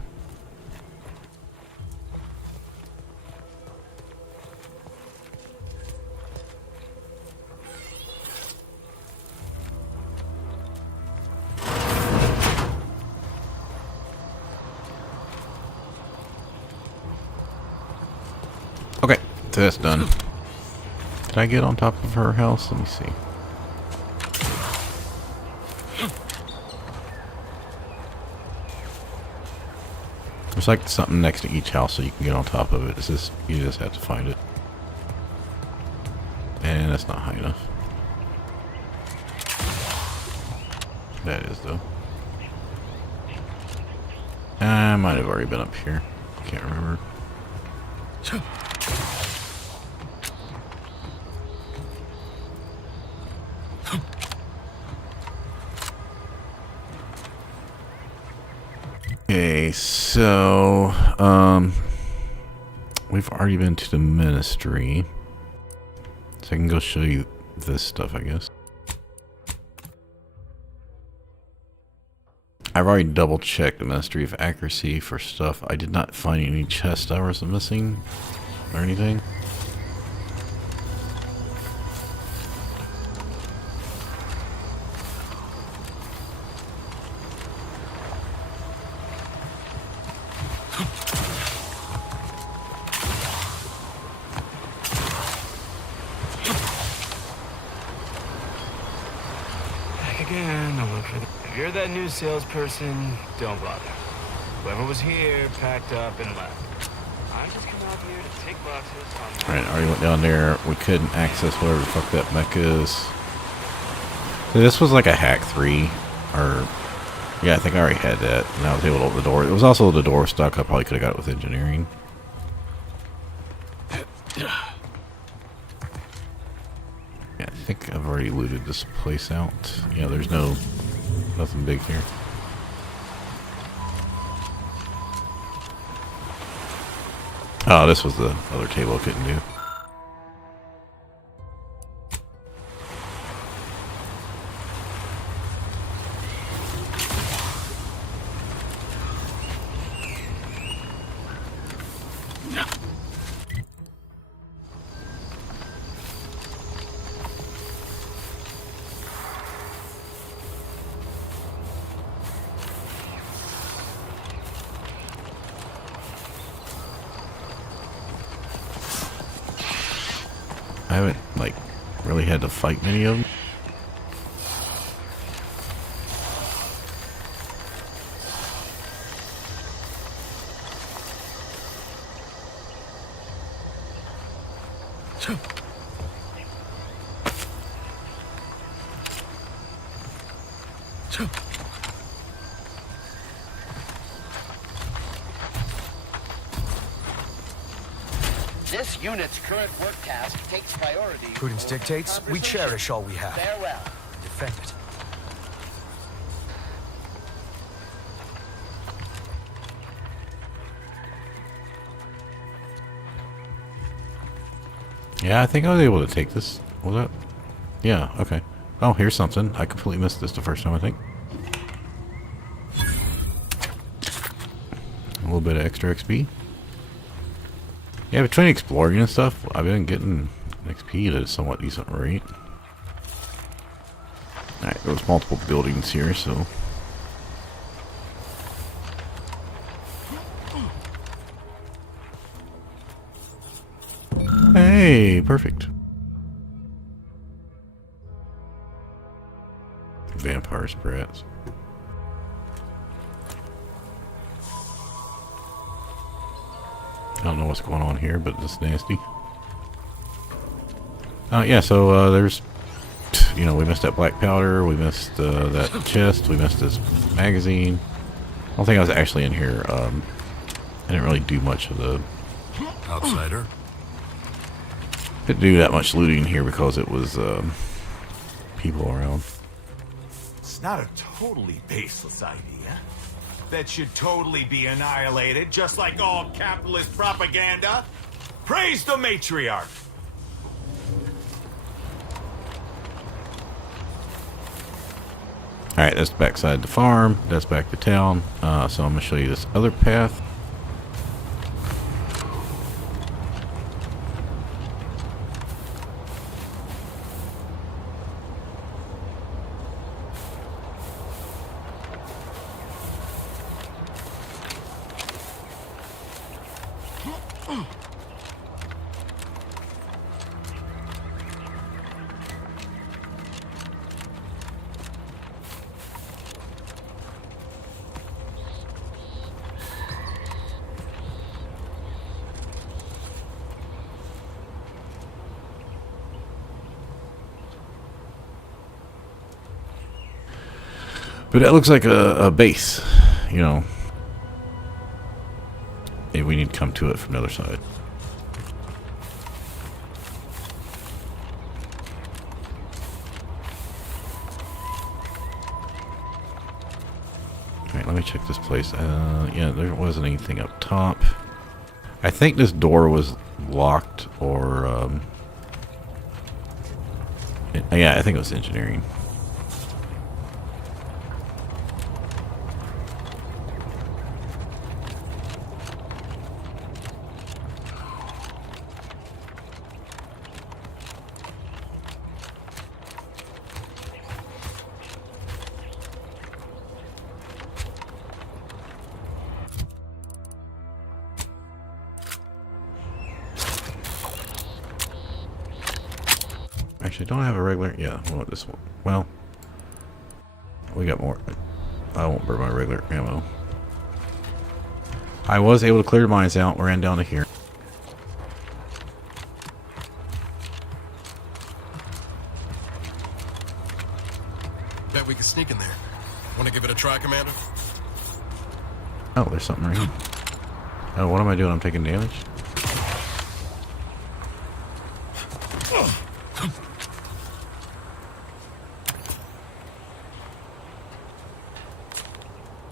Okay, so that's done. Did I get on top of her house? Let me see. There's like something next to each house so you can get on top of it. It's just, you just have to find it. And that's not high enough. That is though. I might have already been up here. Can't remember. Okay, so we've already been to the ministry. So I can go show you this stuff, I guess. I've already double checked the Ministry of Accuracy for stuff. I did not find any chest I was missing or anything. Again, no look for the... If you're that new salesperson, don't bother. Whoever was here packed up and left. I just come out here to take boxes on... Alright, already went down there. We couldn't access whatever the fuck that mech is. So this was like a hack 3. Or... Yeah, I think I already had that. And I was able to open the door. It was also the door stuck. I probably could have got it with engineering. Yeah, I think I've already looted this place out. Yeah, there's nothing big here. Oh, this was the other table I couldn't do. I haven't, like, really had to fight many of them. This unit's current work task takes priority. Prudence dictates we cherish all we have. Farewell. Defend it. Yeah, I think I was able to take this. Was that? Yeah, okay. Oh, here's something. I completely missed this the first time, I think. A little bit of extra XP. Yeah, between exploring and stuff, I've been getting XP at a somewhat decent rate. Alright, there was multiple buildings here, so... Hey, perfect. Vampire sprats. I don't know what's going on here, but it's nasty. Yeah, so there's, you know, we missed that black powder, we missed that chest, we missed this magazine. I don't think I was actually in here. I didn't really do much of the... Outsider. Didn't do that much looting here because it was people around. It's not a totally baseless idea. That should totally be annihilated, just like all capitalist propaganda. Praise the matriarch! Alright, that's backside the farm. That's back to town. So I'm going to show you this other path. But that looks like a base, you know. Maybe we need to come to it from the other side. Alright, let me check this place. Yeah, there wasn't anything up top. I think this door was locked, or yeah, I think it was engineering. Actually, don't I have a regular? Yeah, I want this one. Well, we got more. I won't burn my regular ammo. I was able to clear the mines out. We ran down to here. Bet we could sneak in there. Want to give it a try, Commander? Oh, there's something right here. Oh, what am I doing? I'm taking damage? Oh,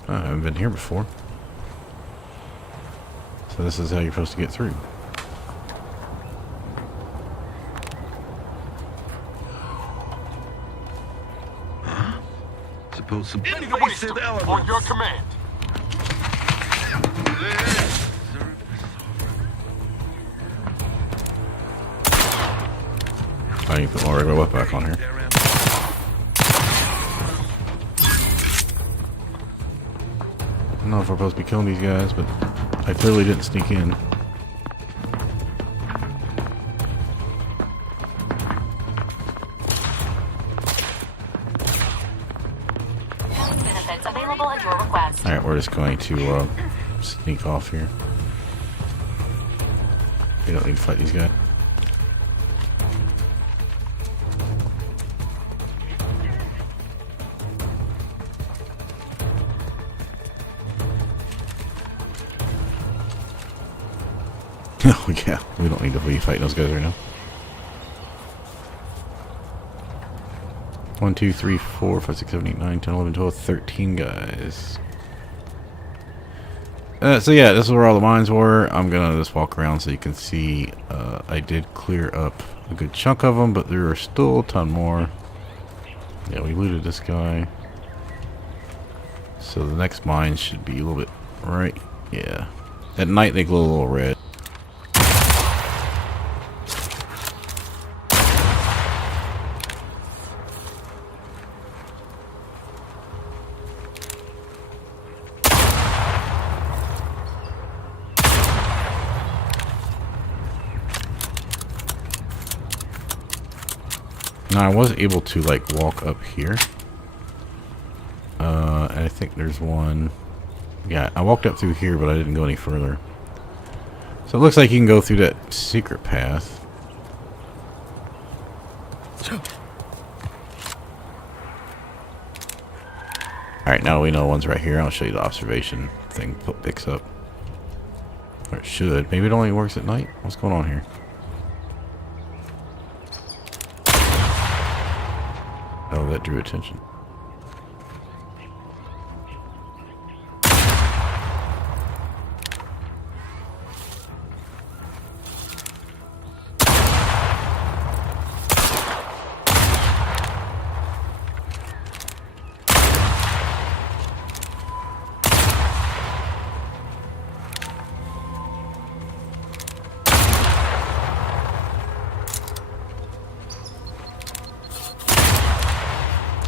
I haven't been here before. So this is how you're supposed to get through. Suppose some Invasive element on your command. I need to put my regular weapon back on here. I don't know if we're supposed to be killing these guys, but I clearly didn't sneak in. Benefits available at your request. Alright, we're just going to sneak off here. We don't need to fight these guys. Oh yeah, we don't need to be fighting those guys right now. 1, 2, 3, 4, 5, 6, 7, 8, 9, 10, 11, 12, 13 guys. So yeah, this is where all the mines were. I'm gonna just walk around so you can see. I did clear up a good chunk of them, but there are still a ton more. Yeah, we looted this guy. So the next mine should be a little bit right. Yeah, at night they glow a little red. Now I was able to like walk up here. And I think there's one. Yeah, I walked up through here, but I didn't go any further. So it looks like you can go through that secret path. Alright, now we know one's right here. I'll show you the observation thing picks up. Or it should. Maybe it only works at night? What's going on here? Oh, that drew attention.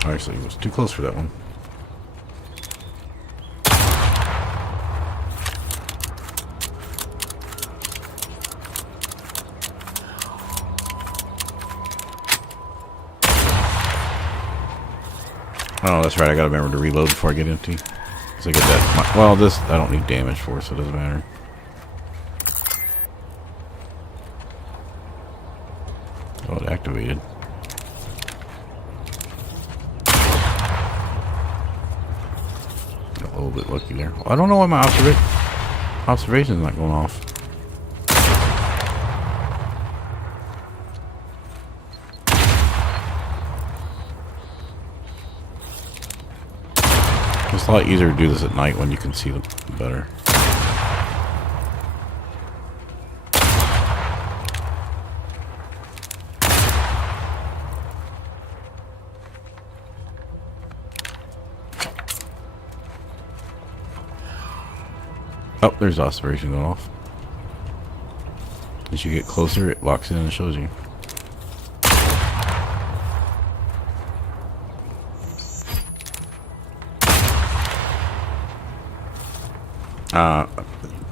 Actually, it was too close for that one. Oh, that's right. I gotta remember to reload before I get empty. Cause I get that. Well, this I don't need damage for, so it doesn't matter. Oh, it activated. A little bit lucky there. Well, I don't know why my observation's not going off. It's a lot easier to do this at night when you can see them better. Oh, there's oscillation going off. As you get closer, it locks in and shows you.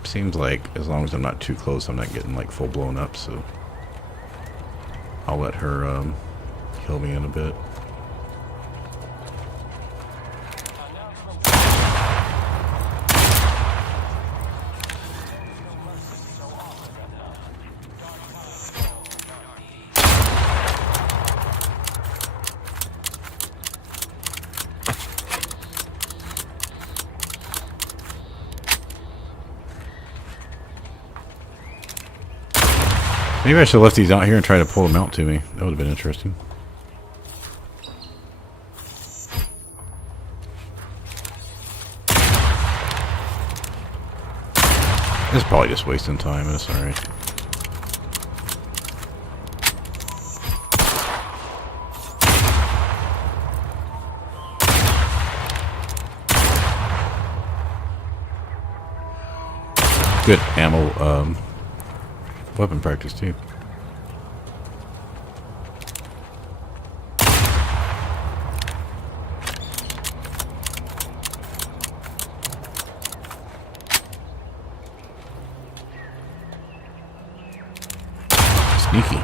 Seems like as long as I'm not too close, I'm not getting like full blown up, so I'll let her heal me in a bit. Maybe I should have left these out here and try to pull them out to me. That would have been interesting. This is probably just wasting time, but it's alright. Good ammo, weapon practice too. Sneaky.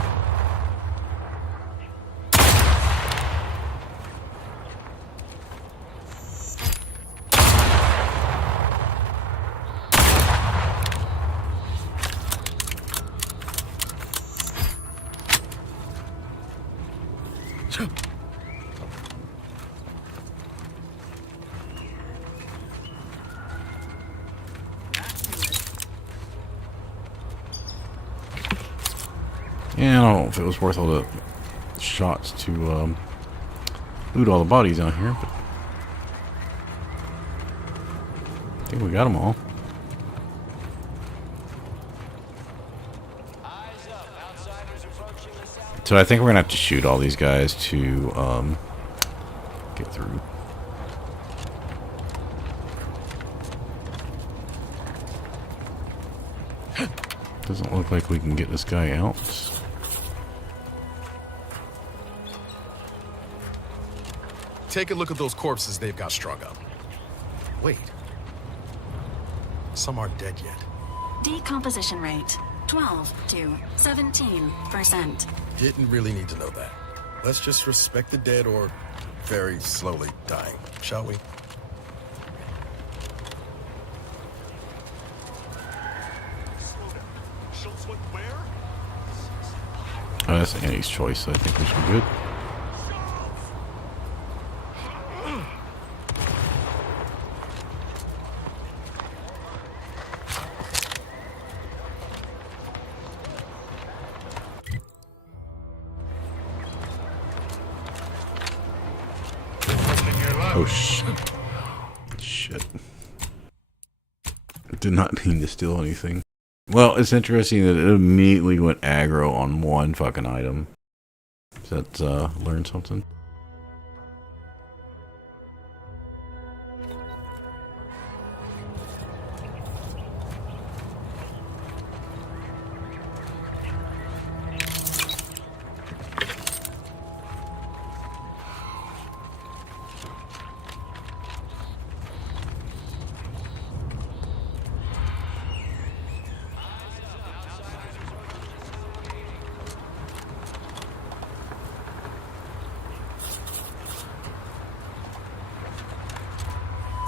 Yeah, I don't know if it was worth all the shots to loot all the bodies out here, but I think we got them all. So I think we're gonna have to shoot all these guys to get through. Doesn't look like we can get this guy out. Take a look at those corpses they've got strung up. Wait. Some aren't dead yet. Decomposition rate 12 to 17%. Didn't really need to know that. Let's just respect the dead or very slowly dying, shall we? Oh, that's Annie's choice, so I think we should be good. Oh, shit. Did not mean to steal anything. Well, it's interesting that it immediately went aggro on one fucking item. Does that learn something?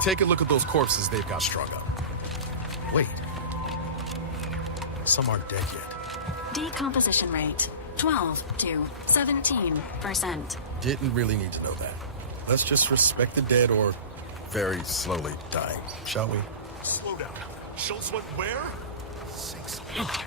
Take a look at those corpses they've got strung up. Wait. Some aren't dead yet. Decomposition rate 12 to 17%. Didn't really need to know that. Let's just respect the dead or very slowly dying, shall we? Slow down. Schultz went where? 6-5.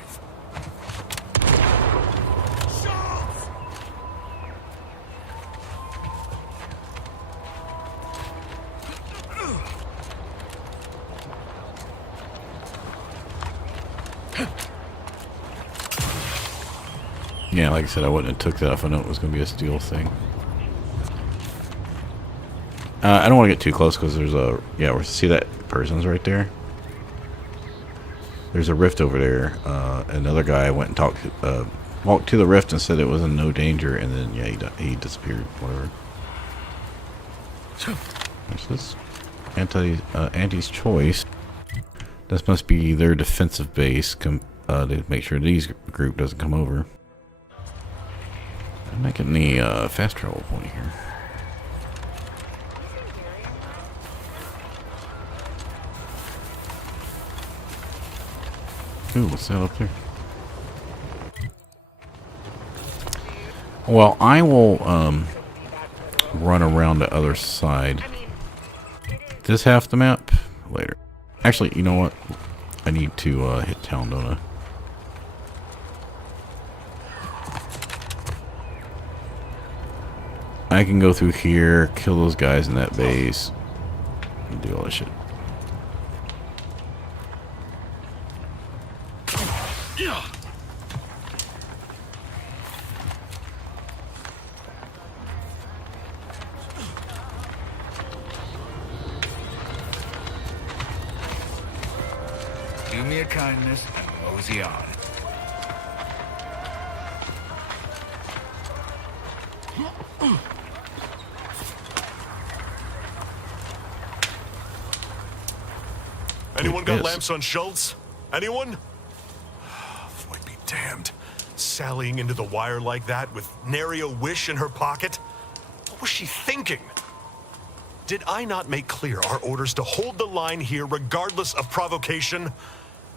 Yeah, like I said, I wouldn't have took that if I knew it was going to be a steal thing. I don't want to get too close because there's a... Yeah, see that person's right there? There's a rift over there. Another guy went and walked to the rift and said it was in no danger, and then yeah, he disappeared. Whatever. What's this? Auntie's Choice. This must be their defensive base. To make sure these group doesn't come over. I'm not getting any fast travel point here. Ooh, what's that up there? Well, I will run around the other side. This half the map later. Actually, you know what? I need to hit town, don't I? I can go through here, kill those guys in that base, and do all that shit. Do me a kindness and mosey on. Anyone got lamps on Schultz? Anyone? Void be damned. Sallying into the wire like that with nary a wish in her pocket? What was she thinking? Did I not make clear our orders to hold the line here regardless of provocation?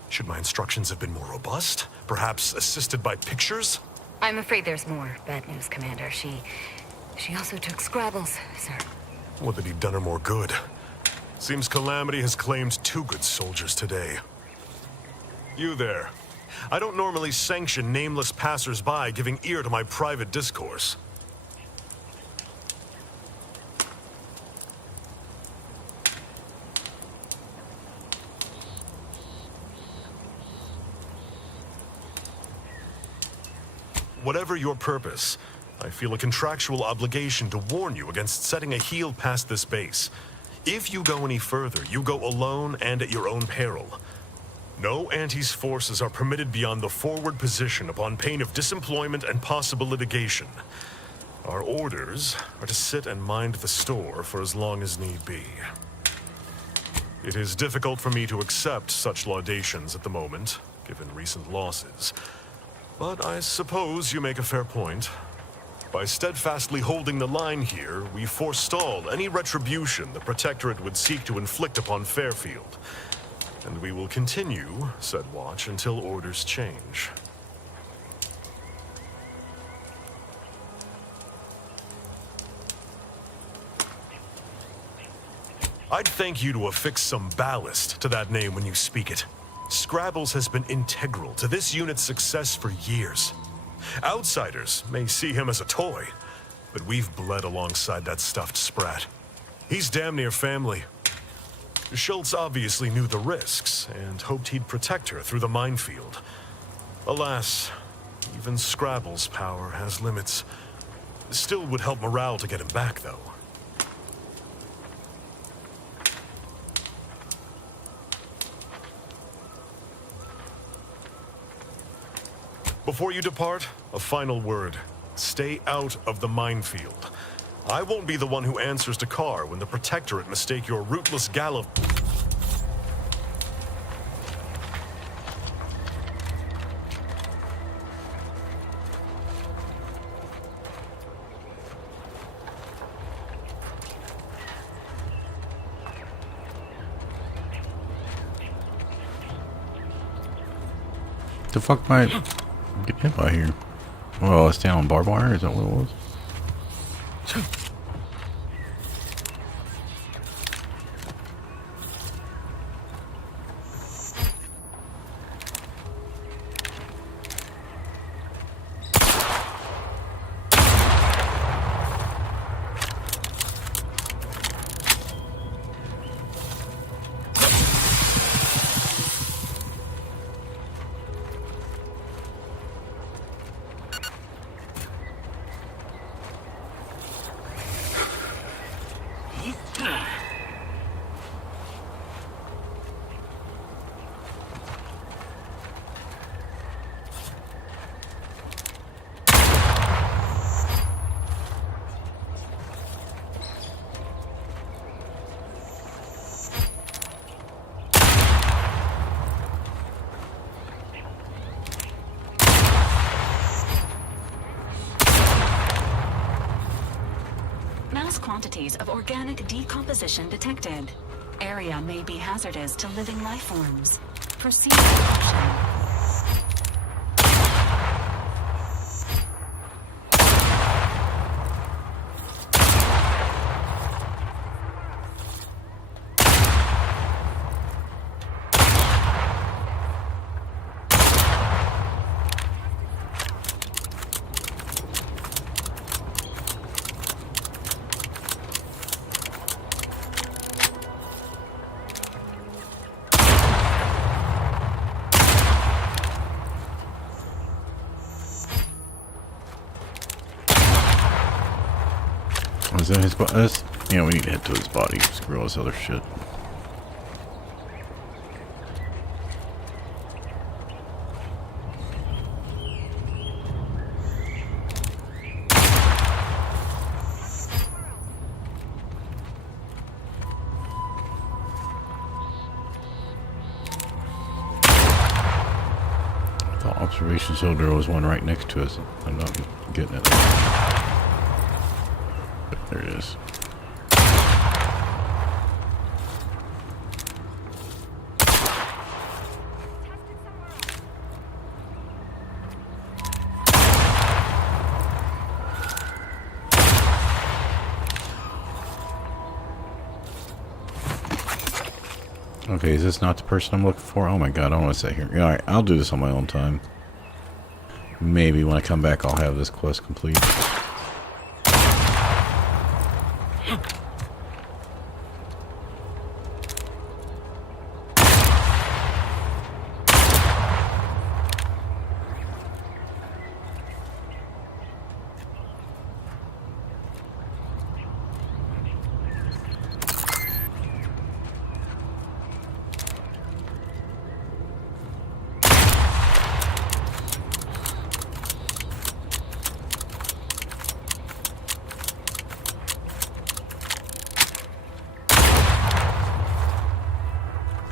Should my instructions have been more robust? Perhaps assisted by pictures? I'm afraid there's more bad news, Commander. She also took Scrabbles, sir. Would that he'd done her more good. Seems Calamity has claimed 2 good soldiers today. You there. I don't normally sanction nameless passers-by giving ear to my private discourse. Whatever your purpose, I feel a contractual obligation to warn you against setting a heel past this base. If you go any further, you go alone and at your own peril. No Auntie's forces are permitted beyond the forward position upon pain of disemployment and possible litigation. Our orders are to sit and mind the store for as long as need be. It is difficult for me to accept such laudations at the moment, given recent losses. But I suppose you make a fair point. By steadfastly holding the line here, we forestall any retribution the Protectorate would seek to inflict upon Fairfield. And we will continue said watch until orders change. I'd thank you to affix some ballast to that name when you speak it. Scrabbles has been integral to this unit's success for years. Outsiders may see him as a toy, but we've bled alongside that stuffed sprat. He's damn near family. Schultz obviously knew the risks and hoped he'd protect her through the minefield. Alas, even Scrabble's power has limits. Still would help morale to get him back, though. Before you depart, a final word. Stay out of the minefield. I won't be the one who answers to Carr when the Protectorate mistake your rootless gallop. The fuck am I getting hit by here? Well, it's down on barbed wire, is that what it was? Vast quantities of organic decomposition detected. Area may be hazardous to living life forms. Proceed with caution. Is that his body? Yeah, we need to head to his body. Screw all this other shit. I thought observation zone there was one right next to us. I'm not getting it. There it is. Okay, is this not the person I'm looking for? Oh my god, I don't want to sit here. Alright, I'll do this on my own time. Maybe when I come back I'll have this quest complete.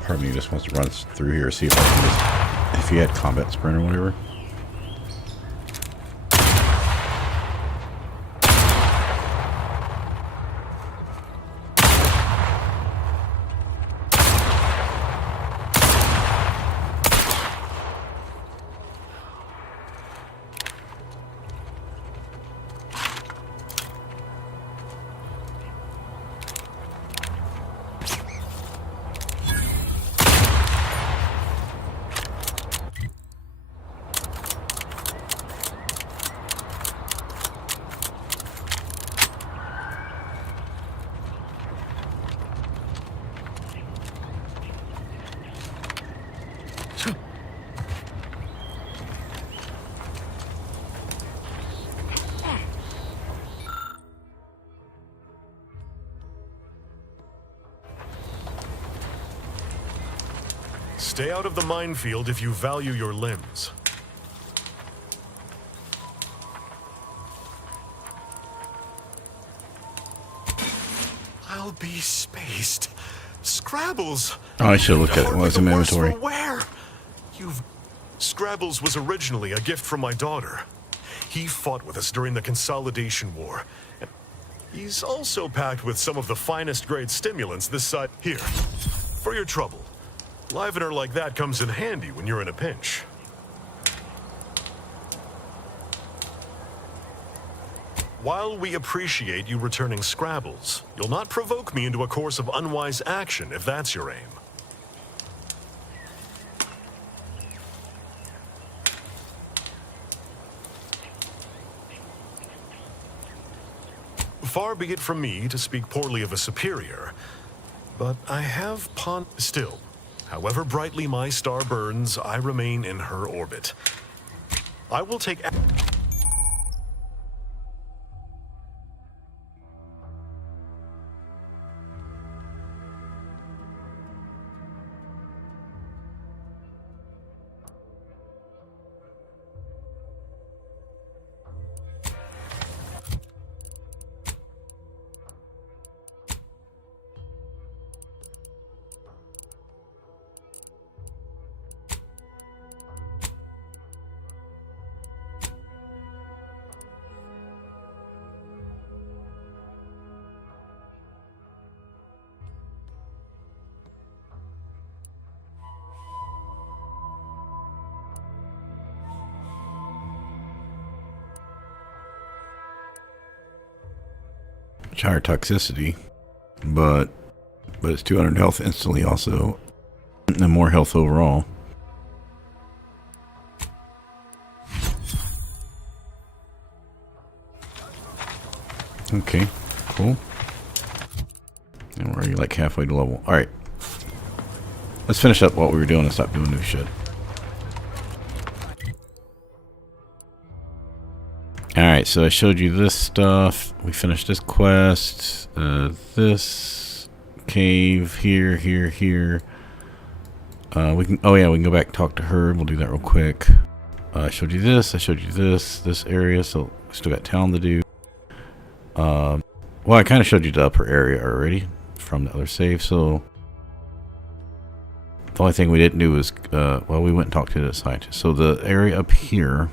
Part of me just wants to run through here, see if I can just, if he had combat sprint or whatever. Stay out of the minefield if you value your limbs. I'll be spaced. Scrabbles! Oh, I should look at it. What's in my inventory? Where? Scrabbles was originally a gift from my daughter. He fought with us during the Consolidation War. He's also packed with some of the finest grade stimulants this side. Here, for your trouble. Livener like that comes in handy when you're in a pinch. While we appreciate you returning Scrabbles, you'll not provoke me into a course of unwise action if that's your aim. Far be it from me to speak poorly of a superior, but I have still. However brightly my star burns, I remain in her orbit. I will take... much higher toxicity, but it's 200 health instantly also, and more health overall. Okay, cool. And we're already like halfway to level. Alright. Let's finish up what we were doing and stop doing new shit. Alright, so I showed you this stuff. We finished this quest. This cave here. We can go back and talk to her. We'll do that real quick. I showed you this. I showed you this area. So I still got town to do. Well, I kind of showed you the upper area already from the other save, so the only thing we didn't do was, well, we went and talked to the scientist. So the area up here,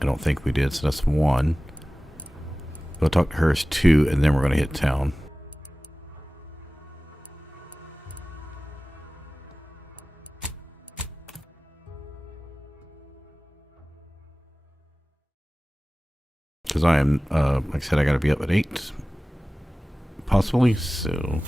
I don't think we did, so that's 1. We'll talk to her as 2, and then we're going to hit town. Because I am, like I said, I got to be up at 8, possibly, so...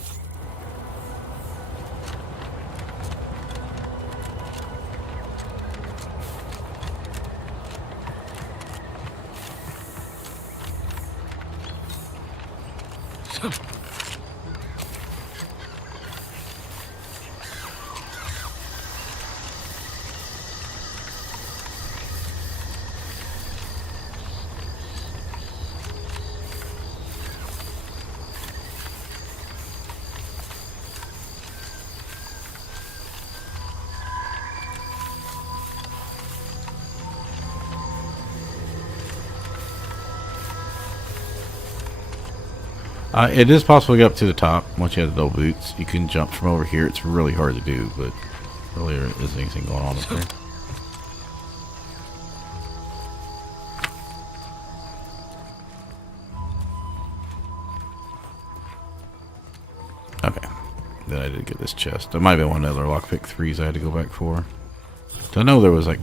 It is possible to get up to the top once you have the double boots. You can jump from over here. It's really hard to do, but really there isn't anything going on up there. Okay. Then I did get this chest. There might have been one other lockpick 3s I had to go back for. So I know there was like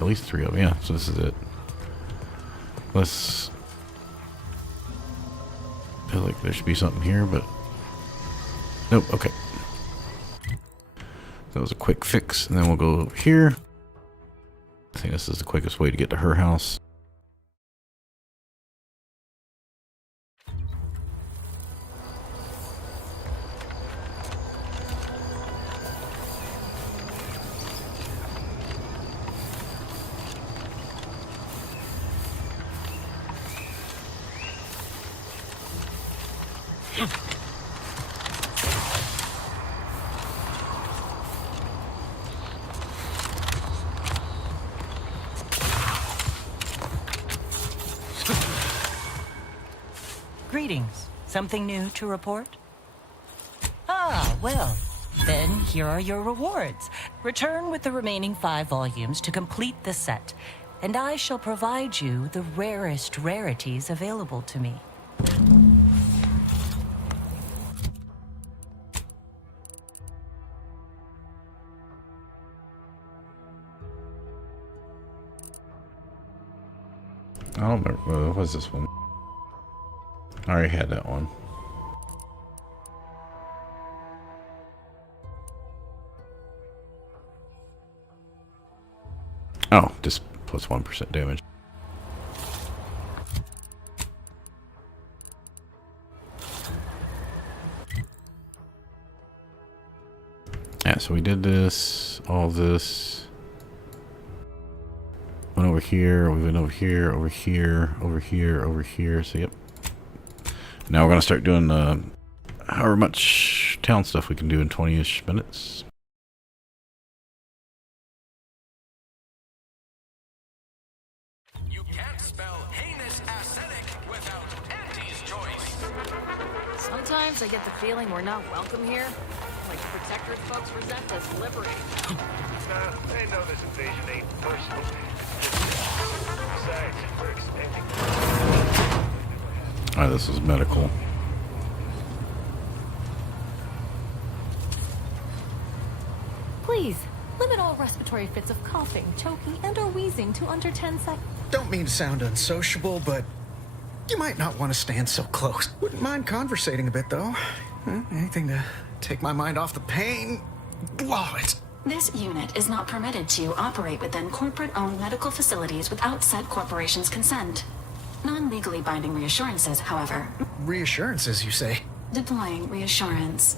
at least 3 of them. Yeah, so this is it. Let's... I feel like there should be something here, but nope. Okay, that was a quick fix, and then we'll go over here. I think this is the quickest way to get to her house. Greetings. Something new to report? Ah, well, then here are your rewards. Return with the remaining 5 volumes to complete the set, and I shall provide you the rarest rarities available to me. I don't remember. What was this one? I already had that one. Oh, just plus 1% damage. Yeah, so we did this, all this. Went over here, we went over here, over here, over here, over here. So yep. Now we're gonna start doing however much town stuff we can do in 20-ish minutes. You can't spell heinous acidic without Auntie's choice. Sometimes I get the feeling we're not welcome here. Like the Protectorate folks resent us liberating. Nah, they know this invasion ain't personal. Besides, we're expanding. Alright, this is medical. Please, limit all respiratory fits of coughing, choking, and or wheezing to under 10 seconds. Don't mean to sound unsociable, but You might not want to stand so close. Wouldn't mind conversating a bit, though. Anything to take my mind off the pain. Oh, it's... This unit is not permitted to operate within corporate-owned medical facilities without said corporation's consent. Non-legally binding reassurances, however. Reassurances, you say? Deploying reassurance.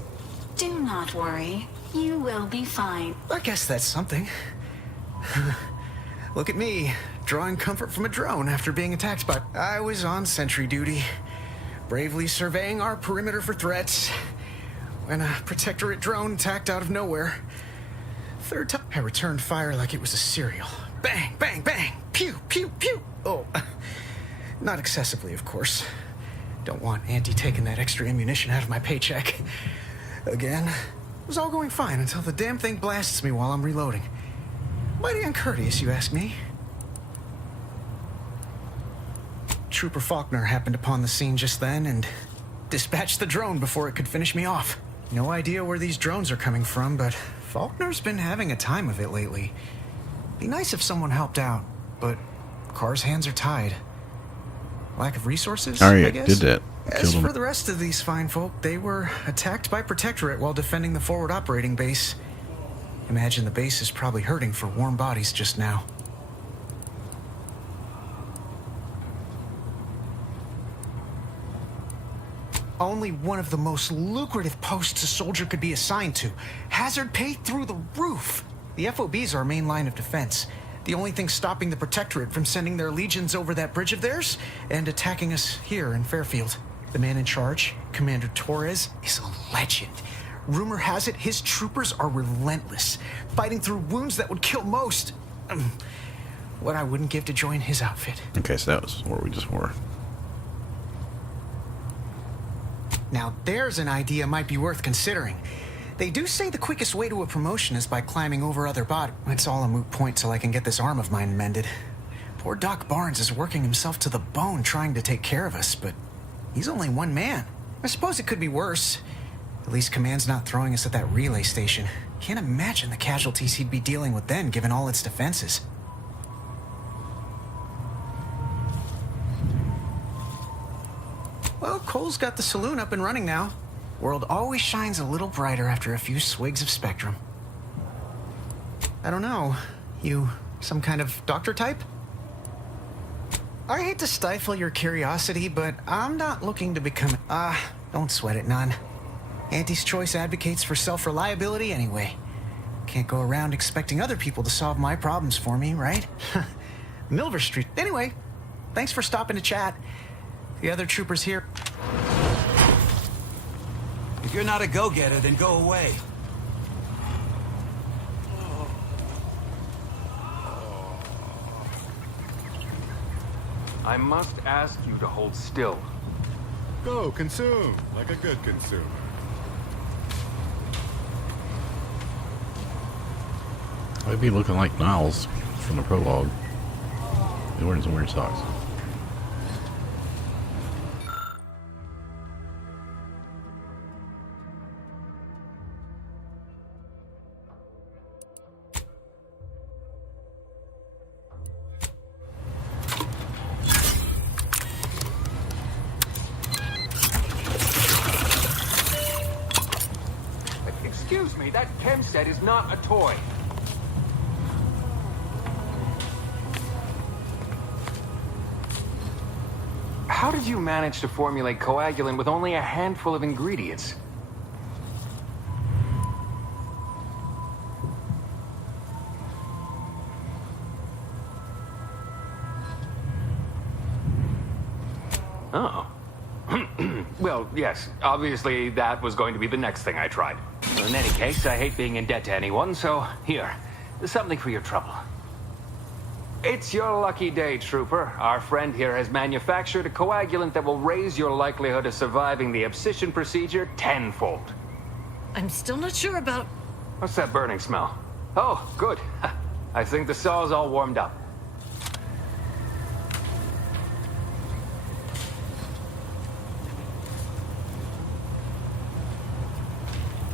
Do not worry. You will be fine. I guess that's something. Look at me, drawing comfort from a drone after being attacked by... I was on sentry duty, bravely surveying our perimeter for threats, when a Protectorate drone attacked out of nowhere. Third time, I returned fire like it was a cereal. Bang, bang, bang, pew, pew, pew. Oh, not excessively, of course. Don't want Auntie taking that extra ammunition out of my paycheck. Again, it was all going fine until the damn thing blasts me while I'm reloading. Mighty uncourteous, you ask me. Trooper Faulkner happened upon the scene just then and dispatched the drone before it could finish me off. No idea where these drones are coming from, but Faulkner's been having a time of it lately. Be nice if someone helped out, but Carr's hands are tied. Lack of resources, Arya I guess? did that. As Killed for him. the rest of these fine folk, they were attacked by Protectorate while defending the forward operating base. Imagine the base is probably hurting for warm bodies just now. Only one of the most lucrative posts a soldier could be assigned to. Hazard pay through the roof. The FOB's our main line of defense. The only thing stopping the Protectorate from sending their legions over that bridge of theirs and attacking us here in Fairfield. The man in charge, Commander Torres, is a legend. Rumor has it his troopers are relentless, fighting through wounds that would kill most. What I wouldn't give to join his outfit. Okay, so that was where we just were. Now there's an idea might be worth considering. They do say the quickest way to a promotion is by climbing over other bodies. It's all a moot point till I can get this arm of mine mended. Poor Doc Barnes is working himself to the bone trying to take care of us, but he's only one man. I suppose it could be worse. At least Command's not throwing us at that relay station. Can't imagine the casualties he'd be dealing with then, given all its defenses. Well, Cole's got the saloon up and running now. World always shines a little brighter after a few swigs of Spectrum. I don't know. You some kind of doctor type? I hate to stifle your curiosity, but I'm not looking to become... don't sweat it none. Auntie's Choice advocates for self-reliability anyway. Can't go around expecting other people to solve my problems for me, right? Milver Street. Anyway, thanks for stopping to chat. The other troopers here... If you're not a go-getter, then go away. I must ask you to hold still. Go, consume, like a good consumer. I'd be looking like Niles from the prologue. He's wearing some weird socks. Excuse me, that chem set is not a toy. How did you manage to formulate coagulant with only a handful of ingredients? Oh. Well, yes, obviously that was going to be the next thing I tried. In any case, I hate being in debt to anyone, so here, something for your trouble. It's your lucky day, Trooper. Our friend here has manufactured a coagulant that will raise your likelihood of surviving the abscission procedure tenfold. I'm still not sure about... What's that burning smell? Oh, good. I think the saw's all warmed up.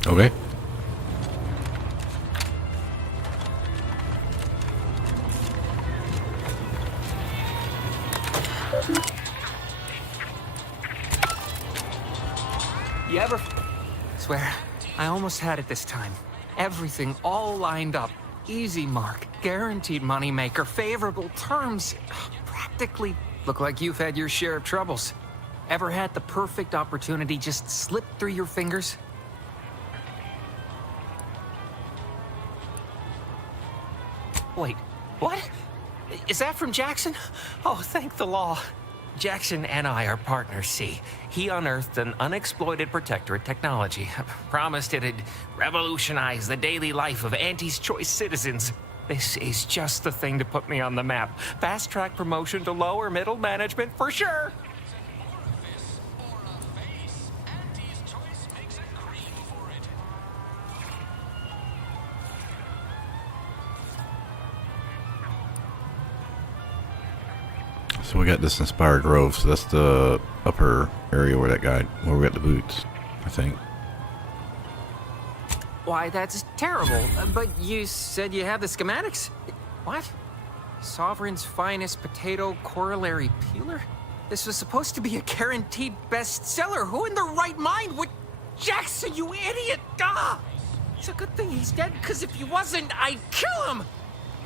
Okay. You ever... Swear, I almost had it this time. Everything all lined up. Easy mark, guaranteed moneymaker, favorable terms. Practically look like you've had your share of troubles. Ever had the perfect opportunity just slip through your fingers? Wait, what? Is that from Jackson? Oh, thank the law. Jackson and I are partners, see. He unearthed an unexploited protectorate technology. Promised it'd revolutionize the daily life of Auntie's Choice citizens. This is just the thing to put me on the map. Fast-track promotion to lower middle management for sure. So we got this Inspired Grove, so that's the upper area where we got the boots, I think. Why, that's terrible. But you said you have the schematics? What? Sovereign's finest potato corollary peeler? This was supposed to be a guaranteed bestseller. Who in their right mind would... Jackson, you idiot! Ah! It's a good thing he's dead, because if he wasn't, I'd kill him!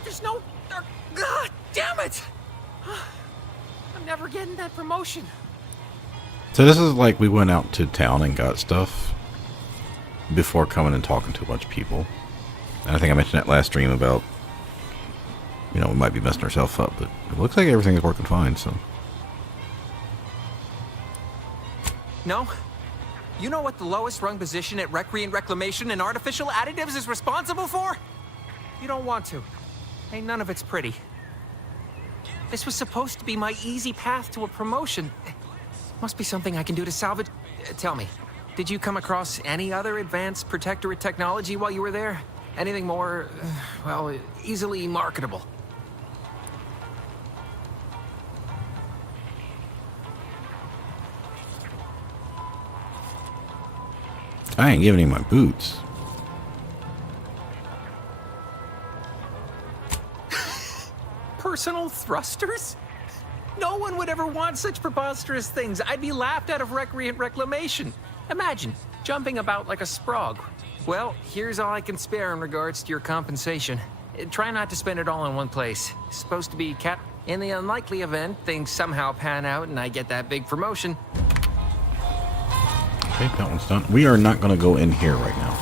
There's no... God damn it! I'm never getting that promotion. So this is like we went out to town and got stuff before coming and talking to a bunch of people. And I think I mentioned that last stream about, you know, we might be messing ourselves up, but it looks like everything's working fine, so. No? You know what the lowest rung position at Recreant Reclamation and Artificial Additives is responsible for? You don't want to. Ain't none of it's pretty. This was supposed to be my easy path to a promotion. Must be something I can do to salvage... Tell me, did you come across any other advanced protectorate technology while you were there? Anything more, well, easily marketable? I ain't giving him my boots. Personal thrusters? No one would ever want such preposterous things. I'd be laughed out of Recreant Reclamation. Imagine jumping about like a sprog. Well, here's all I can spare in regards to your compensation. Try not to spend it all in one place. It's supposed to be kept. In the unlikely event things somehow pan out and I get that big promotion. Okay, that one's done. We are not going to go in here right now.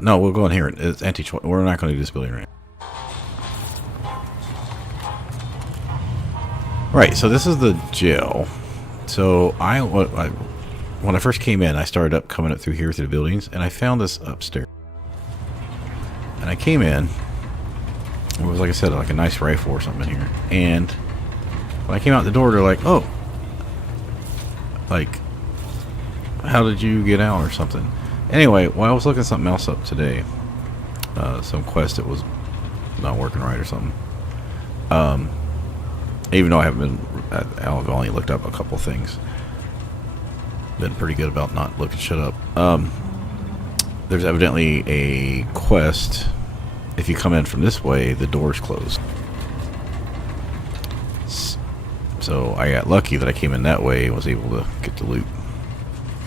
No, we'll go in here. It's anti-choice. We're not going to do this building right now. Right, so this is the jail. So when I first came in, I started coming up through here through the buildings, and I found this upstairs. And I came in. It was, like I said, like a nice rifle or something in here. And when I came out the door, they're like, "Oh, like, how did you get out or something?" Anyway, well, I was looking something else up today. Some quest that was not working right or something. Even though I haven't been, I've only looked up a couple things. Been pretty good about not looking shit up. There's evidently a quest. If you come in from this way, the door's closed. So I got lucky that I came in that way and was able to get the loot.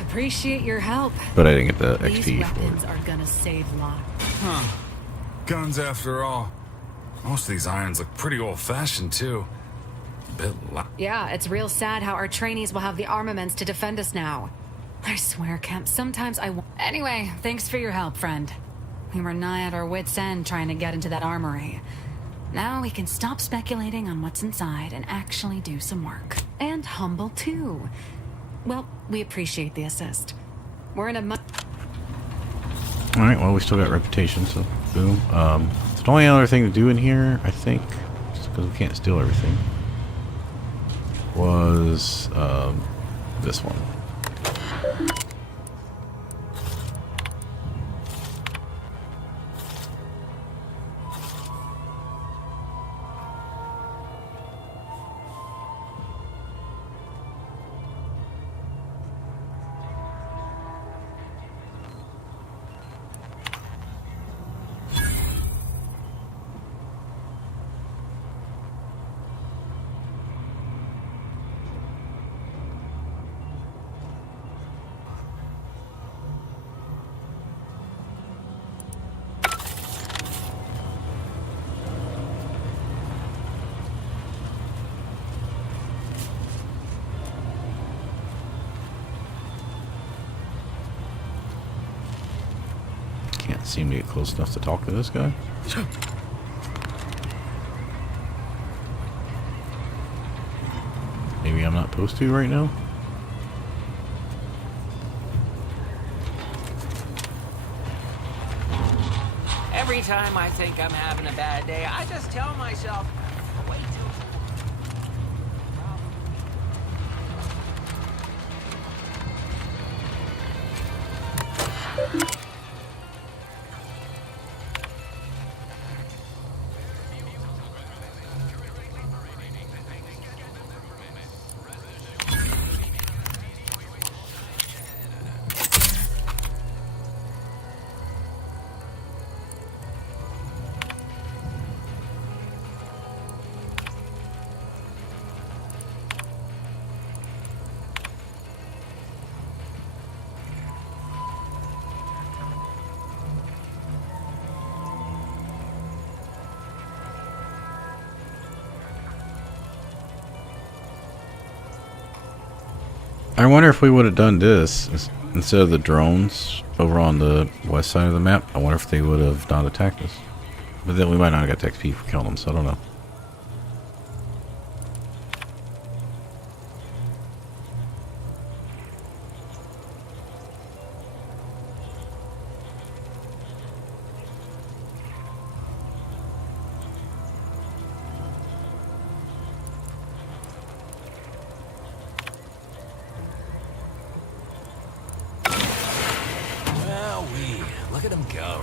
Appreciate your help. But I didn't get the These XP for weapons it. are gonna save lives. Huh. Guns after all. Most of these irons look pretty old-fashioned, too. Yeah, it's real sad how our trainees will have the armaments to defend us now. I swear, Kemp, sometimes Anyway, thanks for your help, friend. We were nigh at our wits' end trying to get into that armory. Now we can stop speculating on what's inside and actually do some work. And humble, too. Well, we appreciate the assist. We're in a Alright, well, we still got reputation, so boom. So the only other thing to do in here, I think, just because we can't steal everything, was this one. Can't seem to get close enough to talk to this guy. Maybe I'm not supposed to right now? Every time I think I'm having a bad day, I just tell myself, wait till... I wonder if we would have done this instead of the drones over on the west side of the map. I wonder if they would have not attacked us. But then we might not have got XP for killing them, so I don't know. Look at him go.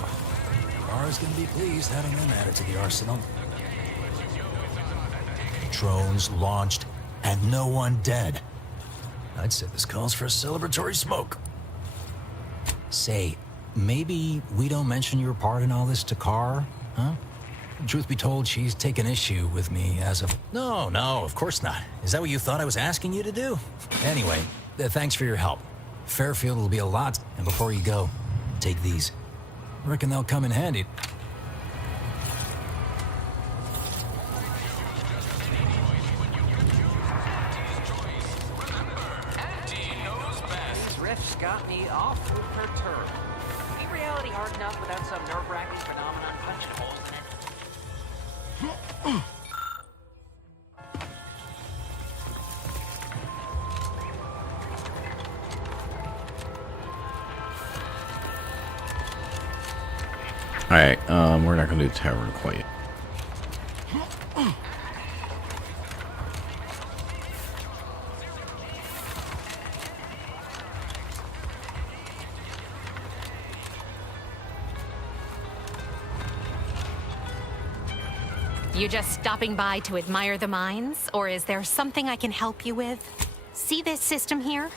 Lara's gonna be pleased having them added to the arsenal. Drones launched and no one dead. I'd say this calls for a celebratory smoke. Say, maybe we don't mention your part in all this to Carr, huh? Truth be told, she's taken issue with me as of... No, of course not. Is that what you thought I was asking you to do? Anyway, thanks for your help. Fairfield will be a lot, and before you go, take these. Reckon they'll come in handy. These riffs got me awful perturbed. Ain't reality hard enough without some nerve-wracking phenomenon punching holes in it? Alright, we're not gonna do the tavern quite yet. You just stopping by to admire the mines, or is there something I can help you with? See this system here?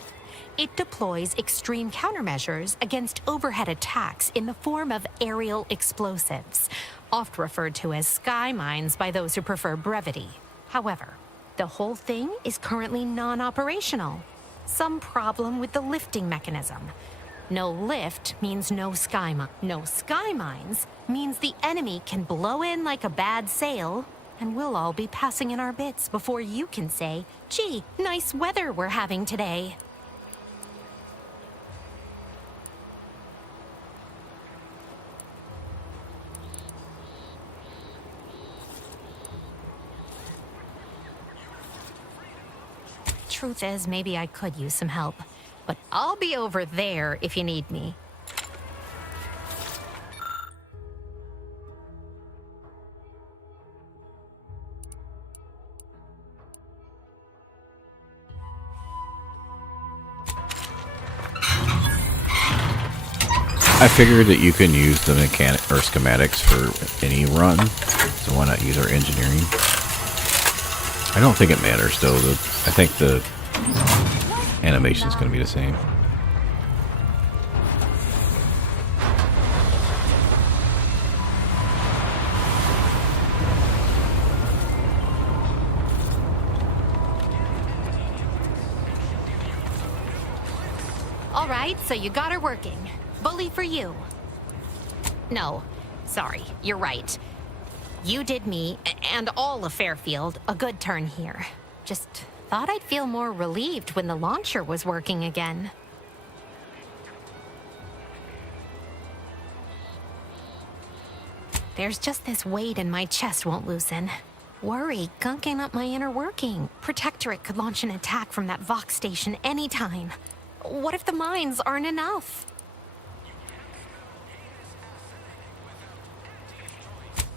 It deploys extreme countermeasures against overhead attacks in the form of aerial explosives, oft referred to as sky mines by those who prefer brevity. However, the whole thing is currently non-operational. Some problem with the lifting mechanism. No lift means no sky mine. No sky mines means the enemy can blow in like a bad sail, and we'll all be passing in our bits before you can say, "Gee, nice weather we're having today." Truth is, maybe I could use some help, but I'll be over there if you need me. I figured that you can use the mechanic or schematics for any run, so why not use our engineering? I don't think it matters though. I think the animation is going to be the same. All right, so you got her working. Bully for you. No, sorry, you're right. You did me, and all of Fairfield, a good turn here. Just thought I'd feel more relieved when the launcher was working again. There's just this weight in my chest won't loosen. Worry gunking up my inner working. Protectorate could launch an attack from that Vox station anytime. What if the mines aren't enough?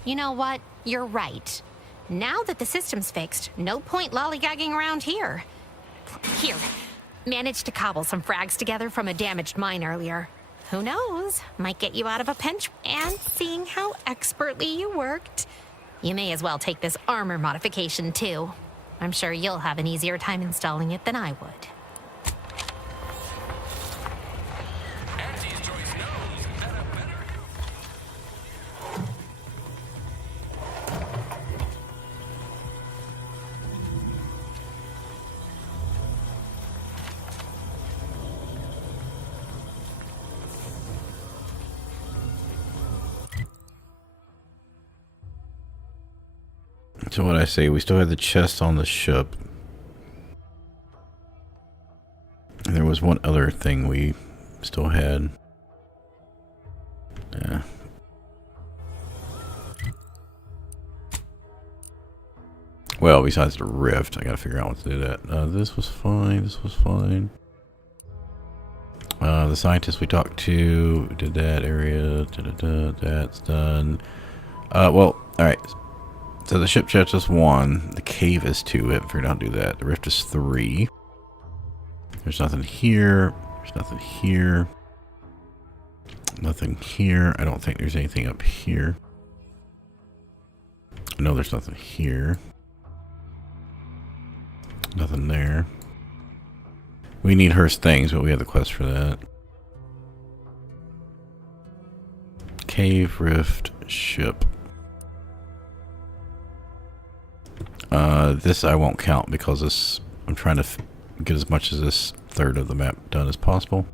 You know what? You're right. Now that the system's fixed, no point lollygagging around here. Here, managed to cobble some frags together from a damaged mine earlier. Who knows? Might get you out of a pinch. And seeing how expertly you worked, you may as well take this armor modification too. I'm sure you'll have an easier time installing it than I would. So what I say, we still had the chest on the ship. And there was one other thing we still had. Yeah. Well, besides the rift, I gotta figure out what to do that. This was fine, this was fine. The scientist we talked to did that area. That's done. Well, alright. So the ship chest is 1. The cave is 2. We haven't figured out how to do that. The rift is 3. There's nothing here. There's nothing here. Nothing here. I don't think there's anything up here. I know there's nothing here. Nothing there. We need Hearst things, but we have the quest for that. Cave, rift, ship. This I won't count because this, I'm trying to get as much as this third of the map done as possible.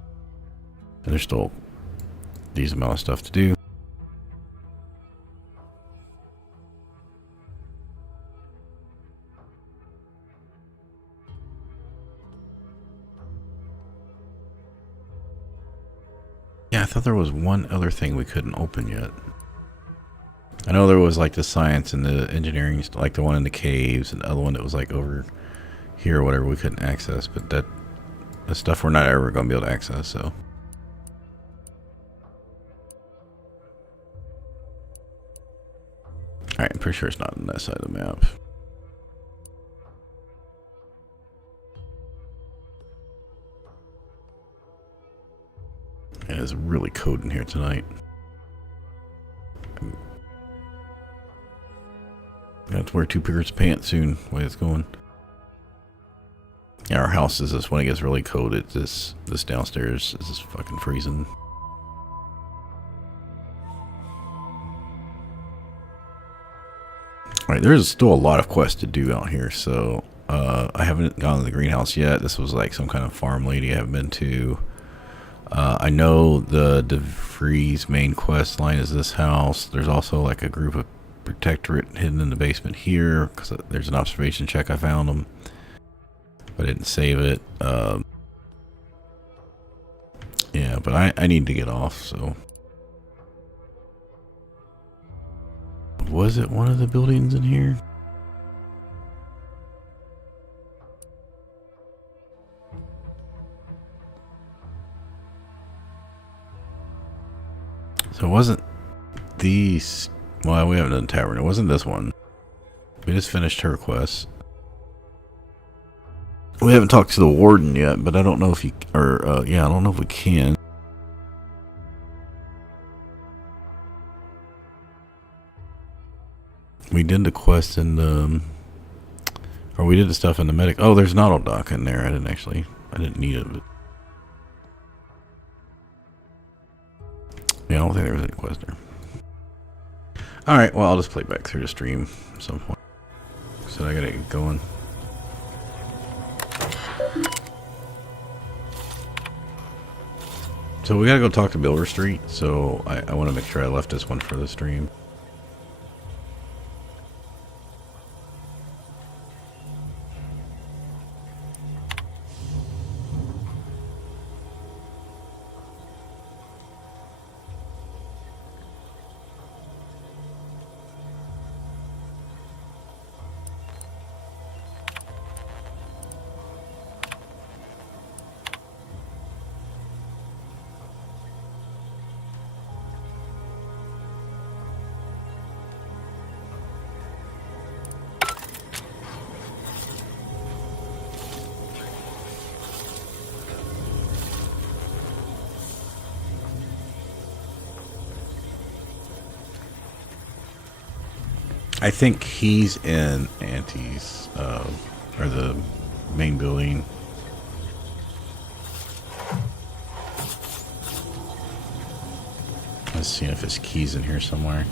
And there's still a decent amount of stuff to do. Yeah, I thought there was one other thing we couldn't open yet. I know there was like the science and the engineering, like the one in the caves, and the other one that was like over here or whatever we couldn't access, but the stuff we're not ever going to be able to access, so. Alright, I'm pretty sure it's not on that side of the map. Yeah, it's really cold in here tonight. I have to wear 2 pairs of pants soon, the way it's going. Yeah, our house is this, when it gets really cold, it's this downstairs is just fucking freezing. Alright, there's still a lot of quests to do out here, so I haven't gone to the greenhouse yet. This was like some kind of farm lady I haven't been to. I know the DeVries main quest line is this house. There's also like a group of Protectorate hidden in the basement here because there's an observation check. I found them, but I didn't save it. Yeah, but I need to get off, so. Was it one of the buildings in here? So it wasn't these. Well, we haven't done tavern. It wasn't this one. We just finished her quest. We haven't talked to the warden yet, but I don't know if you, or yeah, I don't know if we can. We did the quest in the, or we did the stuff in the medic. Oh, there's an auto dock in there. I didn't need it. But yeah, I don't think there was any quest there. Alright, well, I'll just play back through the stream at some point. So I gotta get going. So we gotta go talk to Bilber Street, so I want to make sure I left this one for the stream. I think he's in Auntie's, or the main building. Let's see if his key's in here somewhere.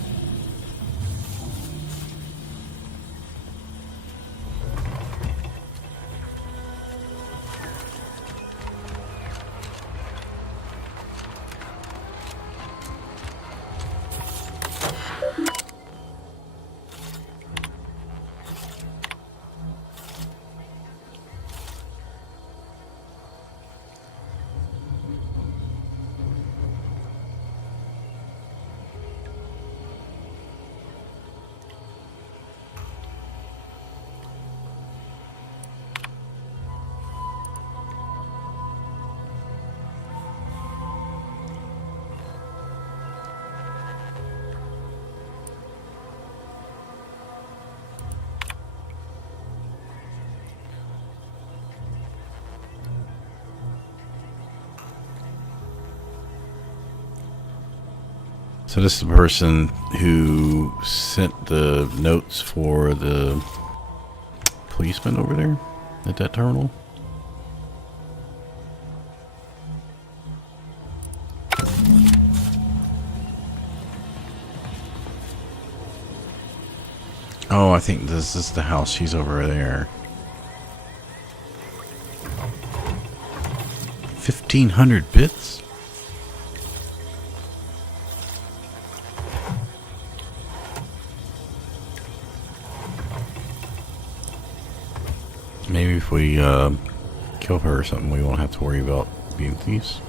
So this is the person who sent the notes for the policeman over there at that terminal. Oh, I think this is the house. She's over there. 1,500 bits? Maybe if we kill her or something, we won't have to worry about being thieves.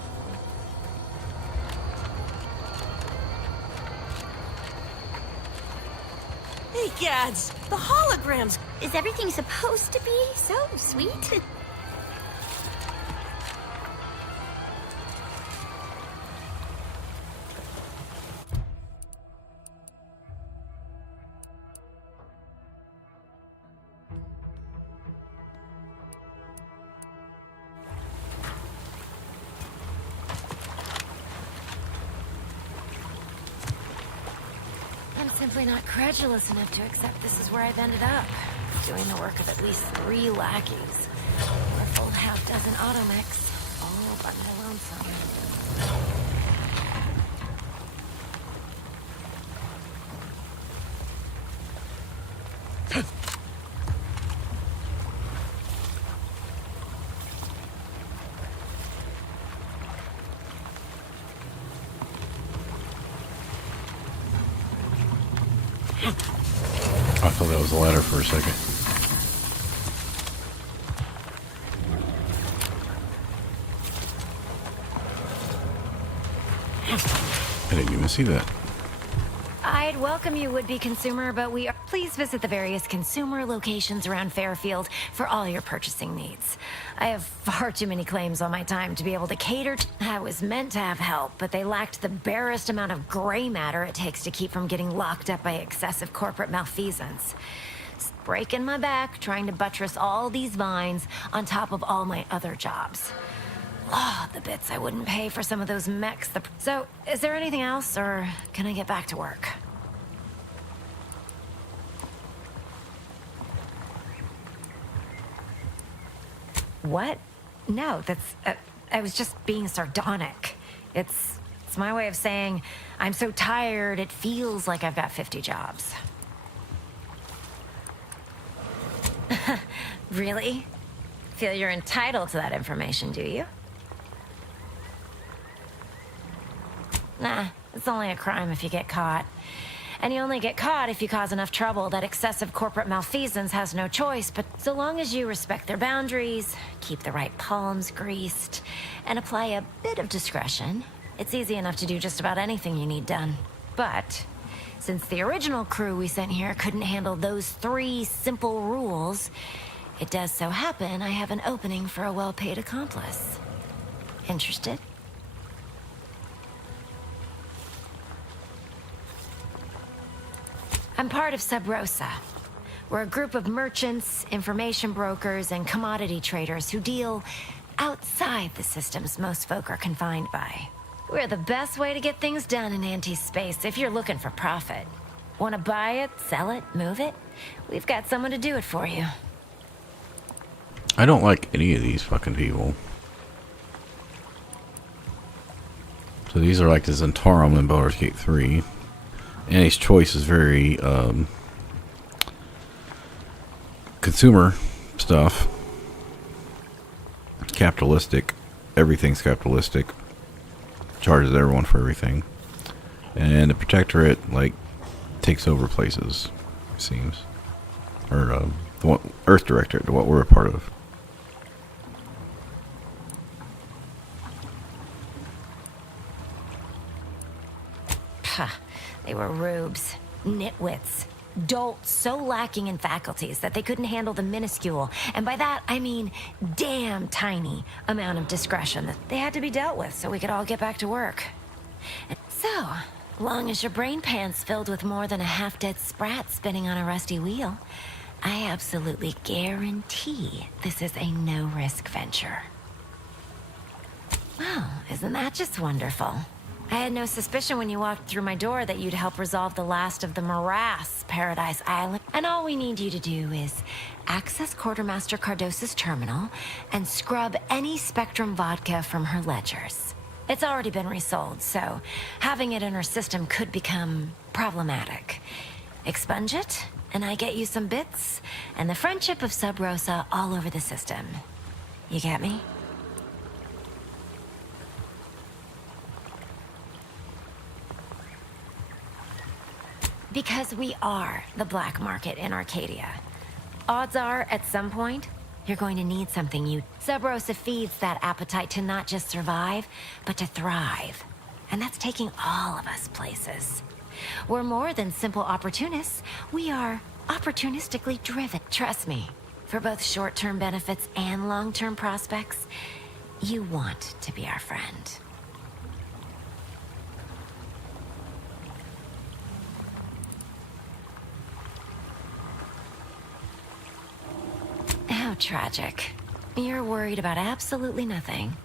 Hey, Gads! The holograms! Is everything supposed to be so sweet? I'm simply not credulous enough to accept this is where I've ended up. Doing the work of at least 3 lackeys. Or a full half-dozen automechs. All by my lonesome. I thought that was a ladder for a second. I didn't even see that. I'd welcome you, would-be consumer, but we are... Please visit the various consumer locations around Fairfield for all your purchasing needs. I have far too many claims on my time to be able to cater to... I was meant to have help, but they lacked the barest amount of gray matter it takes to keep from getting locked up by excessive corporate malfeasance. It's breaking my back trying to buttress all these vines on top of all my other jobs. Oh, the bits I wouldn't pay for some of those mechs. So, is there anything else, or can I get back to work? What? No, that's... I was just being sardonic. It's my way of saying, I'm so tired, it feels like I've got 50 jobs. Really? Feel you're entitled to that information, do you? Nah, it's only a crime if you get caught. And you only get caught if you cause enough trouble that excessive corporate malfeasance has no choice, but so long as you respect their boundaries, keep the right palms greased, and apply a bit of discretion, it's easy enough to do just about anything you need done. But since the original crew we sent here couldn't handle those 3 simple rules, it does so happen I have an opening for a well-paid accomplice. Interested? I'm part of Sub Rosa. We're a group of merchants, information brokers, and commodity traders who deal outside the systems most folk are confined by. We're the best way to get things done in anti-space if you're looking for profit. Want to buy it, sell it, move it? We've got someone to do it for you. I don't like any of these fucking people. So these are like the Zentarum in Baldur's Gate 3. Annie's Choice is very consumer stuff. Capitalistic. Everything's capitalistic. Charges everyone for everything. And the Protectorate, like, takes over places, it seems. Or the one, Earth Directorate, what we're a part of. They were rubes, nitwits, dolts so lacking in faculties that they couldn't handle the minuscule, and by that I mean damn tiny, amount of discretion that they had to be dealt with so we could all get back to work. So, long as your brain pan's filled with more than a half-dead sprat spinning on a rusty wheel, I absolutely guarantee this is a no-risk venture. Well, isn't that just wonderful? I had no suspicion when you walked through my door that you'd help resolve the last of the morass Paradise Island. And all we need you to do is access Quartermaster Cardosa's terminal and scrub any Spectrum vodka from her ledgers. It's already been resold, so having it in her system could become problematic. Expunge it, and I get you some bits, and the friendship of Sub Rosa all over the system. You get me? Because we are the black market in Arcadia. Odds are, at some point, you're going to need something you... Sub Rosa feeds that appetite to not just survive, but to thrive. And that's taking all of us places. We're more than simple opportunists. We are opportunistically driven. Trust me, for both short-term benefits and long-term prospects, you want to be our friend. How tragic. You're worried about absolutely nothing.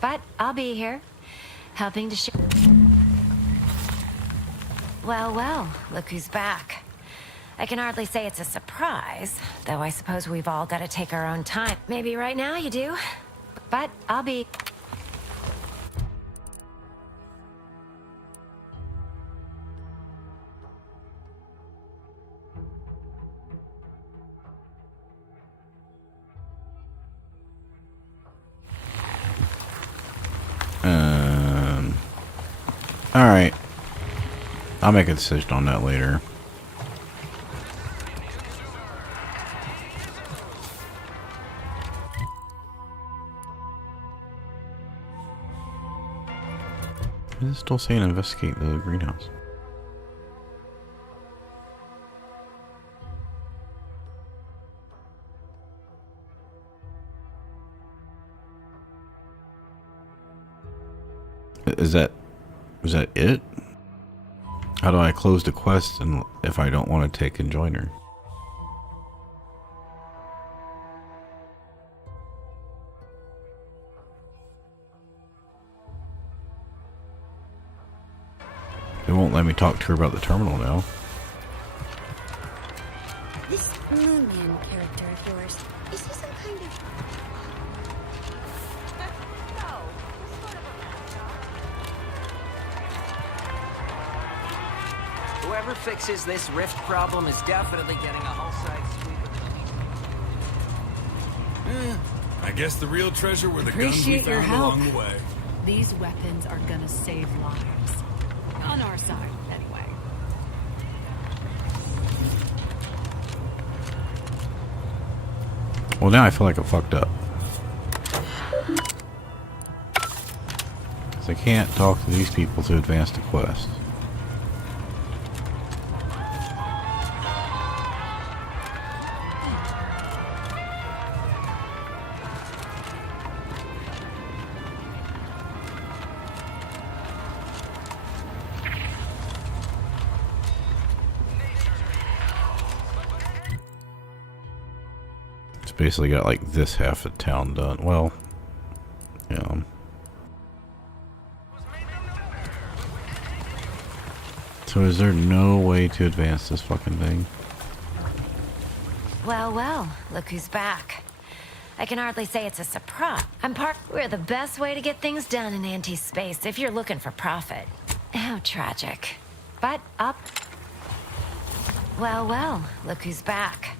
But I'll be here, helping to share. Well, well, look who's back. I can hardly say it's a surprise, though I suppose we've all got to take our own time. Maybe right now you do, but I'll be... Alright. I'll make a decision on that later. Is it still saying investigate the greenhouse? Is that it? How do I close the quest and if I don't want to take and join her? It won't let me talk to her about the terminal now. This Moon Man character of yours, is he some kind of... Whoever fixes this rift problem is definitely getting a whole side sweep. I guess the real treasure were the guns we Appreciate your found help. along the way. These weapons are gonna save lives. On our side, anyway. Well, now I feel like I fucked up. 'Cause I can't talk to these people to advance the quest. Basically got like this half of town done. Well, yeah. So is there no way to advance this fucking thing? Well, well, look who's back. I can hardly say it's a surprise. We're the best way to get things done in anti-space if you're looking for profit. How tragic. But up. Well, well, look who's back.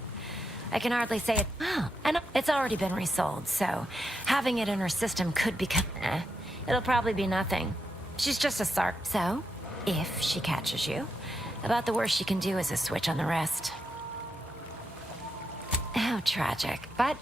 I can hardly say it. Oh, and it's already been resold, so having it in her system could become. It'll probably be nothing. She's just a sark. So, if she catches you, about the worst she can do is a switch on the rest. How tragic. But.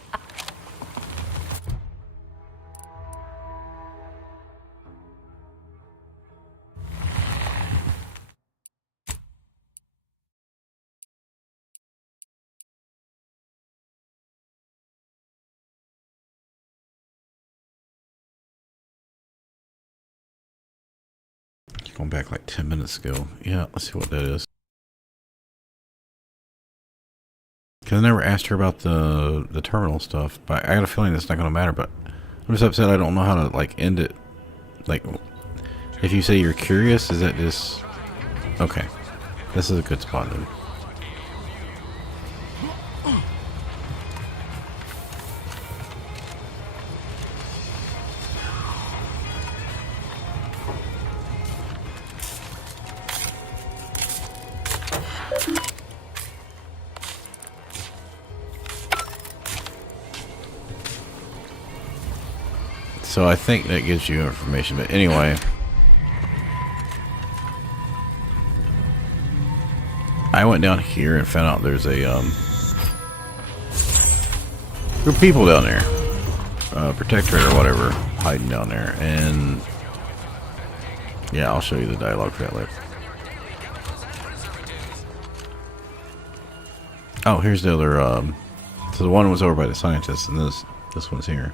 Going back like 10 minutes ago. Yeah, let's see what that is. Because I never asked her about the terminal stuff, but I got a feeling it's not going to matter. But I'm just upset I don't know how to like end it. Like, if you say you're curious, is that just okay? This is a good spot then. So I think that gives you information, but anyway. I went down here and found out there's a group of people down there. Protectorate or whatever, hiding down there. And yeah, I'll show you the dialogue for that later. Oh, here's the other so the one was over by the scientists and this one's here.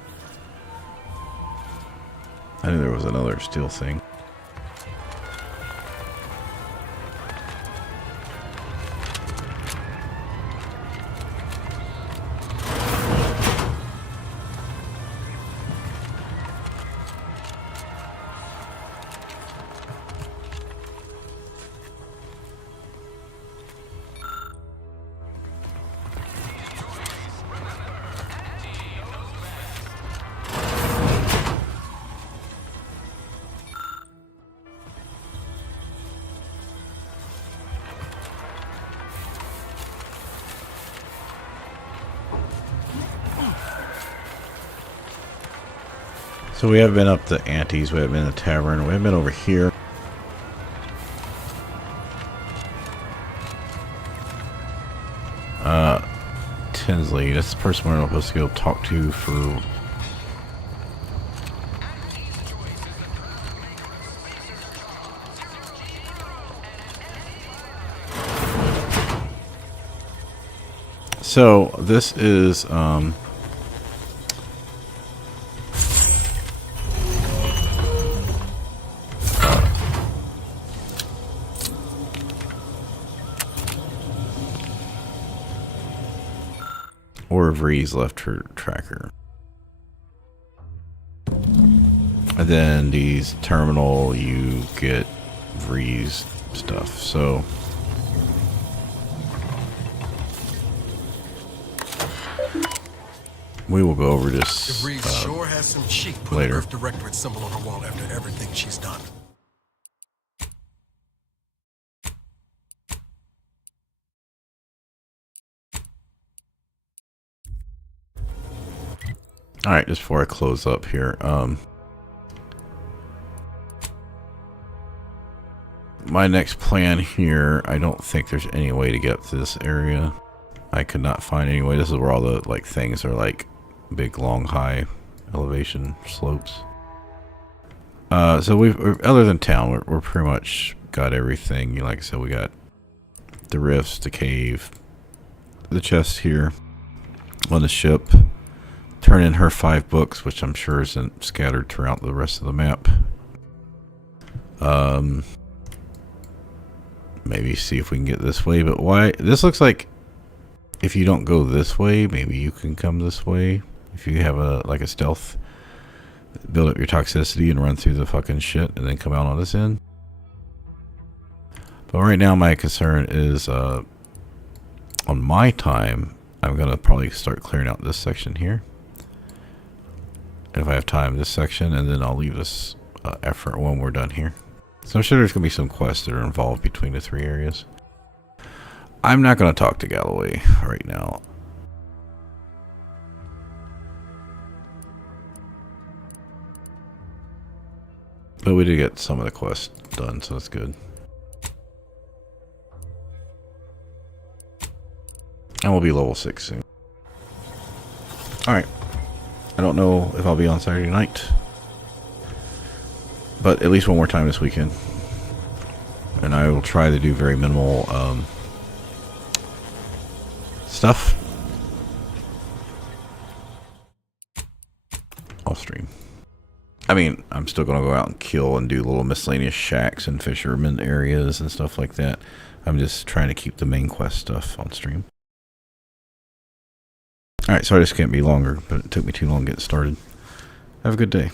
I knew there was another steel thing. So we have been up the Antes, we have been in the tavern, we have been over here. Tinsley, that's the person we're supposed to go talk to for... So this is or Vree's left her tracker. And then these terminal, you get Vree's stuff. So we will go over this sure has some cheek put later. Earth Directorate symbol on her wall after everything she's done. All right, just before I close up here, my next plan here, I don't think there's any way to get up to this area. I could not find any way. This is where all the like things are, like big, long, high elevation slopes. So we've, other than town, we're pretty much got everything. Like I said, we got the rifts, the cave, the chest here on the ship. Turn in her 5 books, which I'm sure isn't scattered throughout the rest of the map. Maybe see if we can get this way, but why? This looks like if you don't go this way, maybe you can come this way. If you have like a stealth, build up your toxicity and run through the fucking shit and then come out on this end. But right now my concern is on my time, I'm going to probably start clearing out this section here. And if I have time, this section, and then I'll leave this effort when we're done here. So I'm sure there's going to be some quests that are involved between the 3 areas. I'm not going to talk to Galloway right now. But we did get some of the quests done, so that's good. And we'll be level 6 soon. Alright. I don't know if I'll be on Saturday night. But at least one more time this weekend. And I will try to do very minimal stuff off stream. I mean, I'm still going to go out and kill and do little miscellaneous shacks and fisherman areas and stuff like that. I'm just trying to keep the main quest stuff on stream. Alright, sorry this can't be longer, but it took me too long to get started. Have a good day.